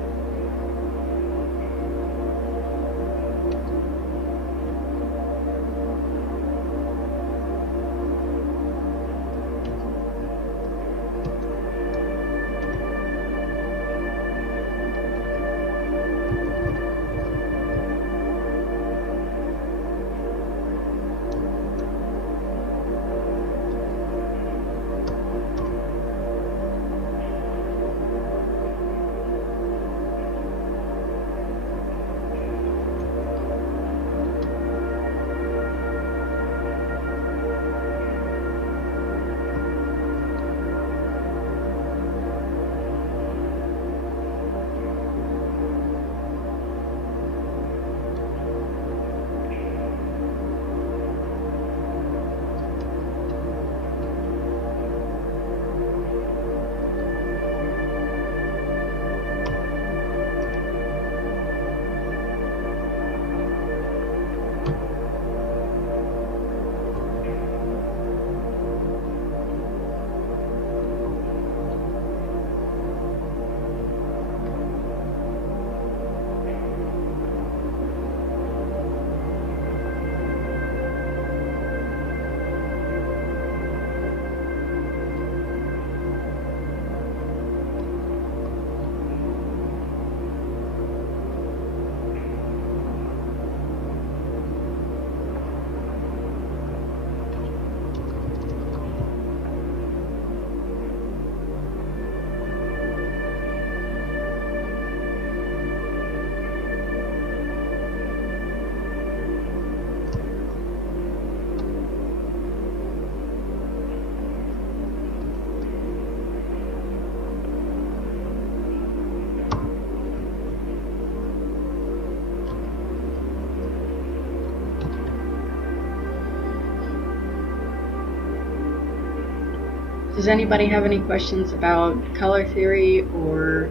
Does anybody have any questions about color theory or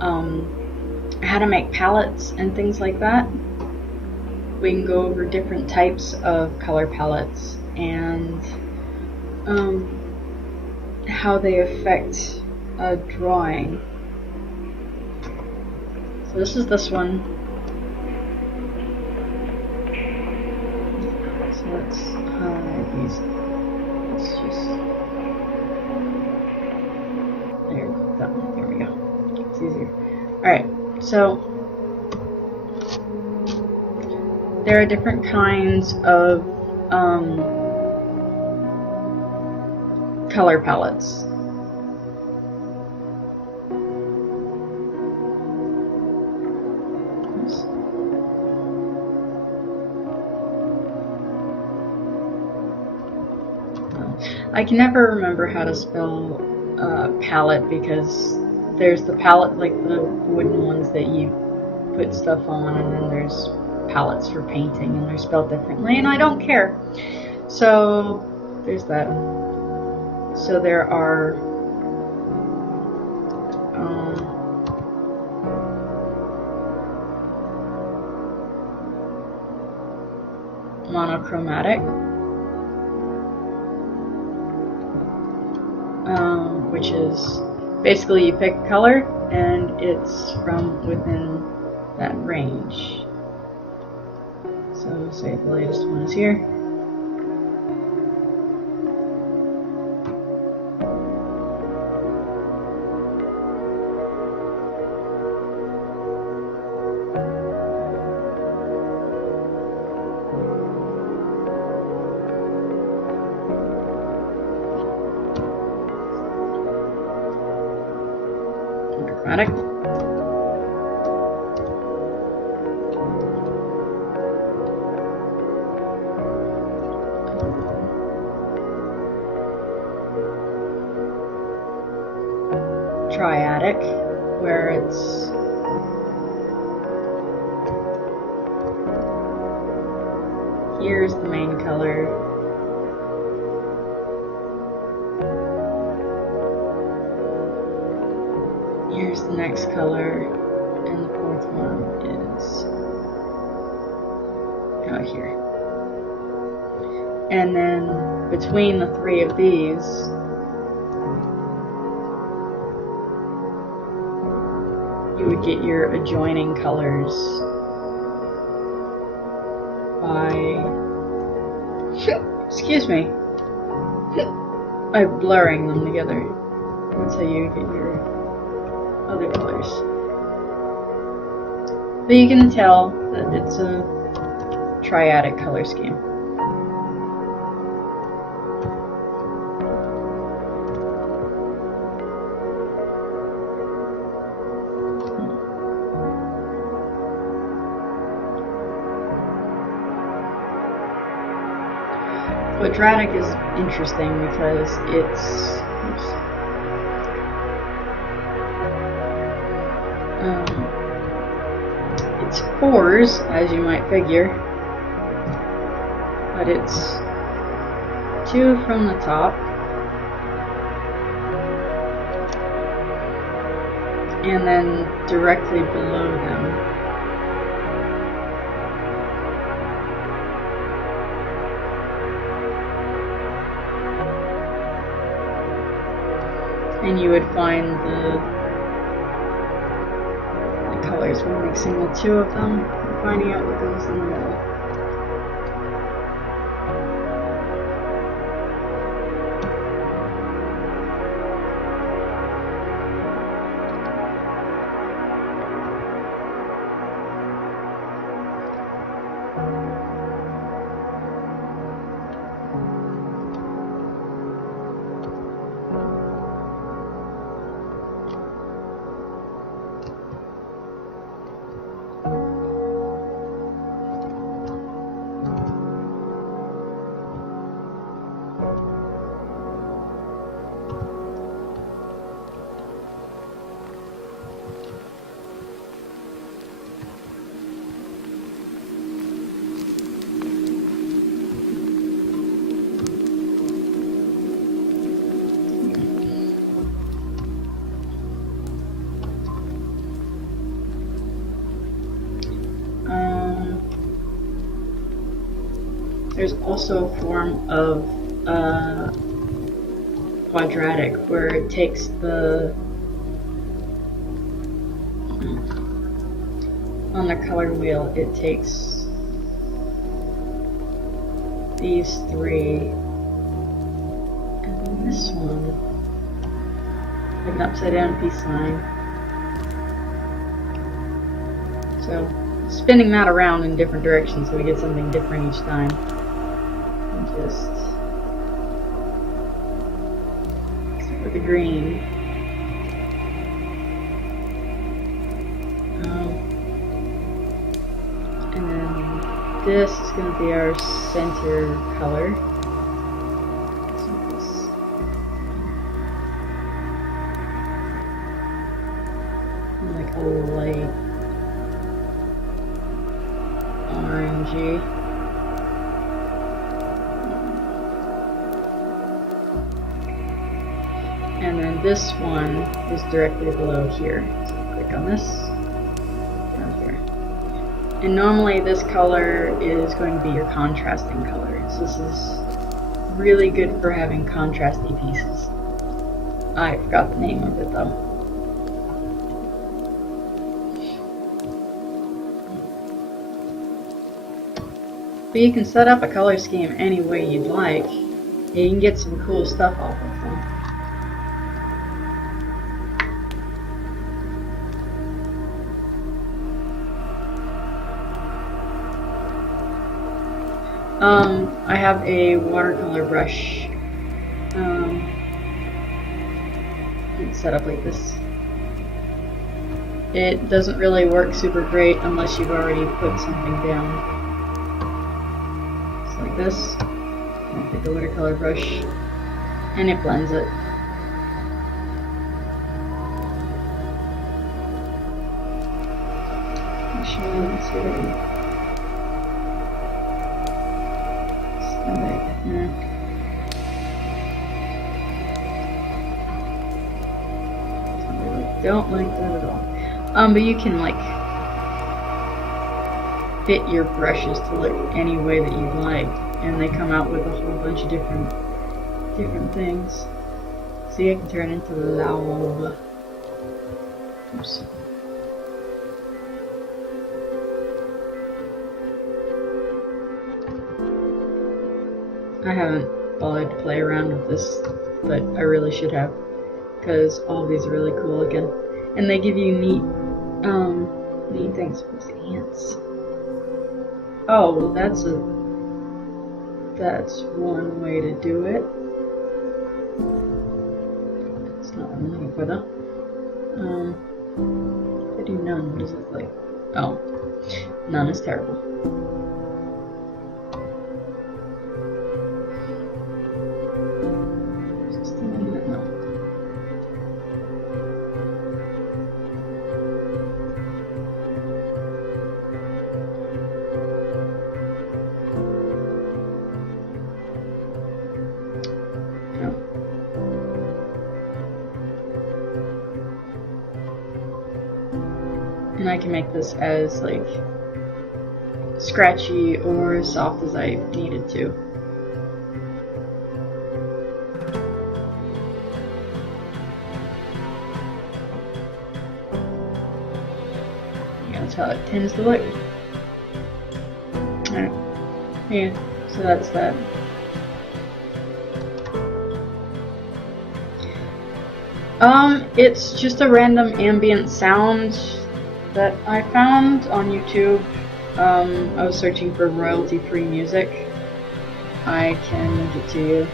how to make palettes and things like that? We can go over different types of color palettes and how they affect a drawing. So this is this one. So let's highlight these. Let's just... There we go. It's easier. Alright, so there are different kinds of color palettes. I can never remember how to spell palette, because there's the palette, like the wooden ones that you put stuff on, and then there's palettes for painting, and they're spelled differently, and I don't care. So there's that. So there are monochromatic, which is basically you pick a color and it's from within that range. So say the latest one is here. Monochromatic. Triadic, where it's here's the main color, here's the next color, and the fourth one is out here. And then between the three of these, you would get your adjoining colors by, excuse me, by blurring them together. That's how you get your other colors. But you can tell that it's a triadic color scheme. Quadratic is interesting because it's fours, as you might figure, but it's two from the top and then directly below them and you would find the colors when mixing the two of them and finding out what goes in the middle. There's also a form of quadratic where it takes the on the color wheel, it takes these three and then this one, like an upside down peace sign. So spinning that around in different directions so we get something different each time. And just start with the green. And then this is going to be our center color. So this like a light orangey. And then this one is directly below here. So click on this, down here. And normally this color is going to be your contrasting color. So this is really good for having contrasty pieces. I forgot the name of it though. But you can set up a color scheme any way you'd like. And you can get some cool stuff off of them. I have a watercolor brush. It's set up like this. It doesn't really work super great unless you've already put something down. It's like this. I'll pick a watercolor brush, and it blends it. Actually, let's see what don't like that at all. But you can like fit your brushes to look any way that you like, and they come out with a whole bunch of different things. See, I can turn into lava. Oops. I haven't bothered to play around with this, but I really should have, because all of these are really cool looking, and they give you neat things with ants. Oh, well, that's one way to do it. It's not what I'm looking for though. If I do none, what does it look like? Oh, none is terrible. And I can make this as like scratchy or soft as I needed to. Yeah, that's how it tends to look. Alright. Yeah, so that's that. It's just a random ambient sound that I found on YouTube. I was searching for royalty-free music. I can link it to you.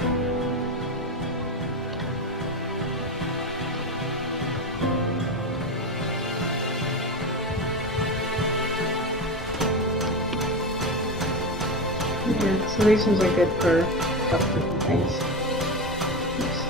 Yeah, so these ones are good for a couple different things. Oops.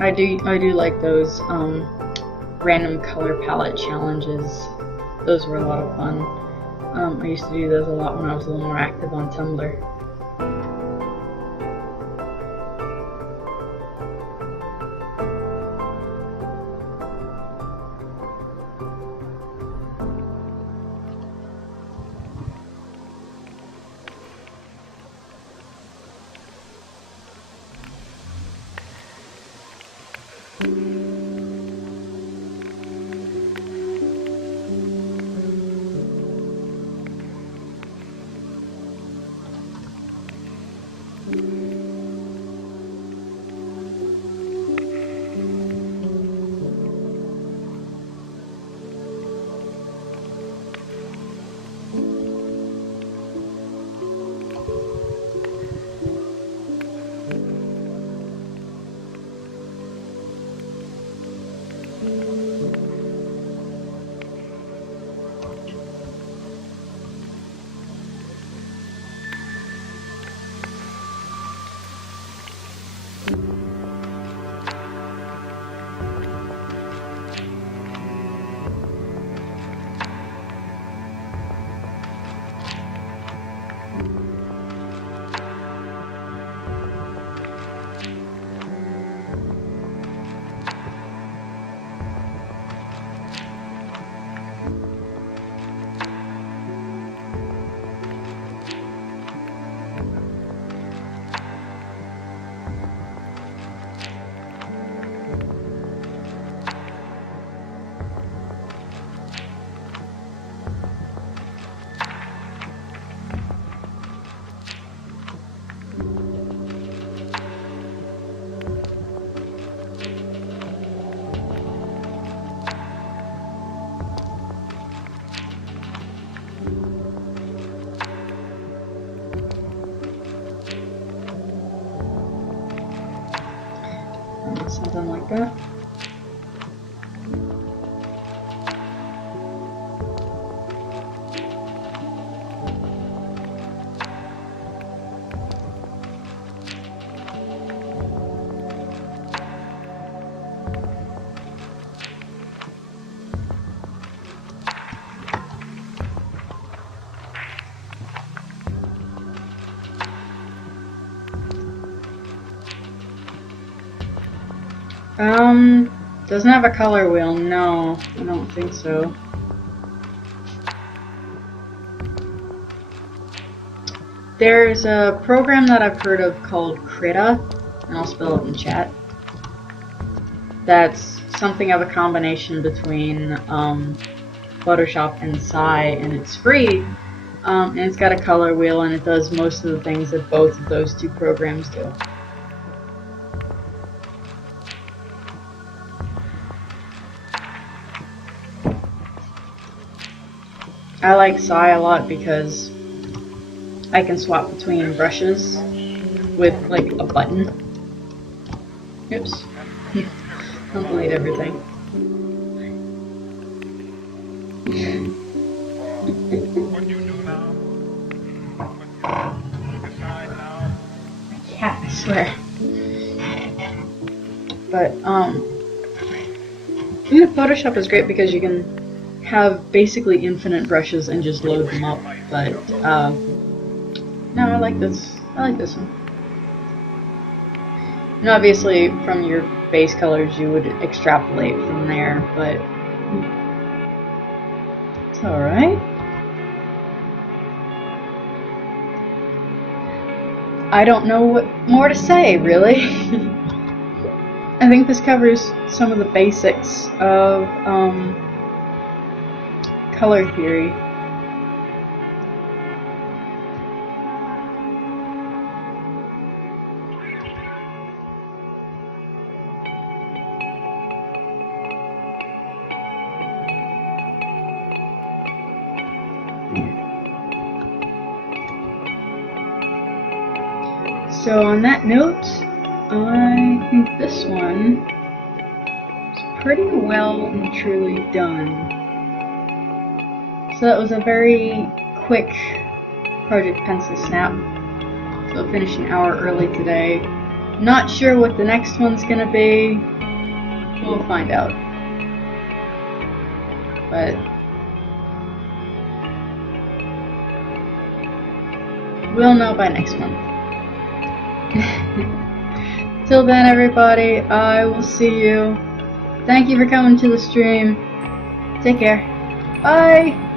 I do like those random color palette challenges. Those were a lot of fun. I used to do those a lot when I was a little more active on Tumblr. Something like that. Doesn't have a color wheel, no, I don't think so. There's a program that I've heard of called Krita, and I'll spell it in chat. That's something of a combination between Photoshop and Sai, and it's free, and it's got a color wheel, and it does most of the things that both of those two programs do. I like Sai a lot because I can swap between brushes with like a button. Oops. Don't delete everything. What do you do now? Decide now. Yeah, I swear. But yeah, Photoshop is great because you can have basically infinite brushes and just load them up, but no, I like this. I like this one. And obviously from your base colors you would extrapolate from there, but it's alright. I don't know what more to say, really. I think this covers some of the basics of color theory. So on that note, I think this one is pretty well and truly done. So that was a very quick Project Pencil Snap. So I finished an hour early today. Not sure what the next one's gonna be. We'll find out. But we'll know by next month. Till then, everybody, I will see you. Thank you for coming to the stream. Take care. Bye!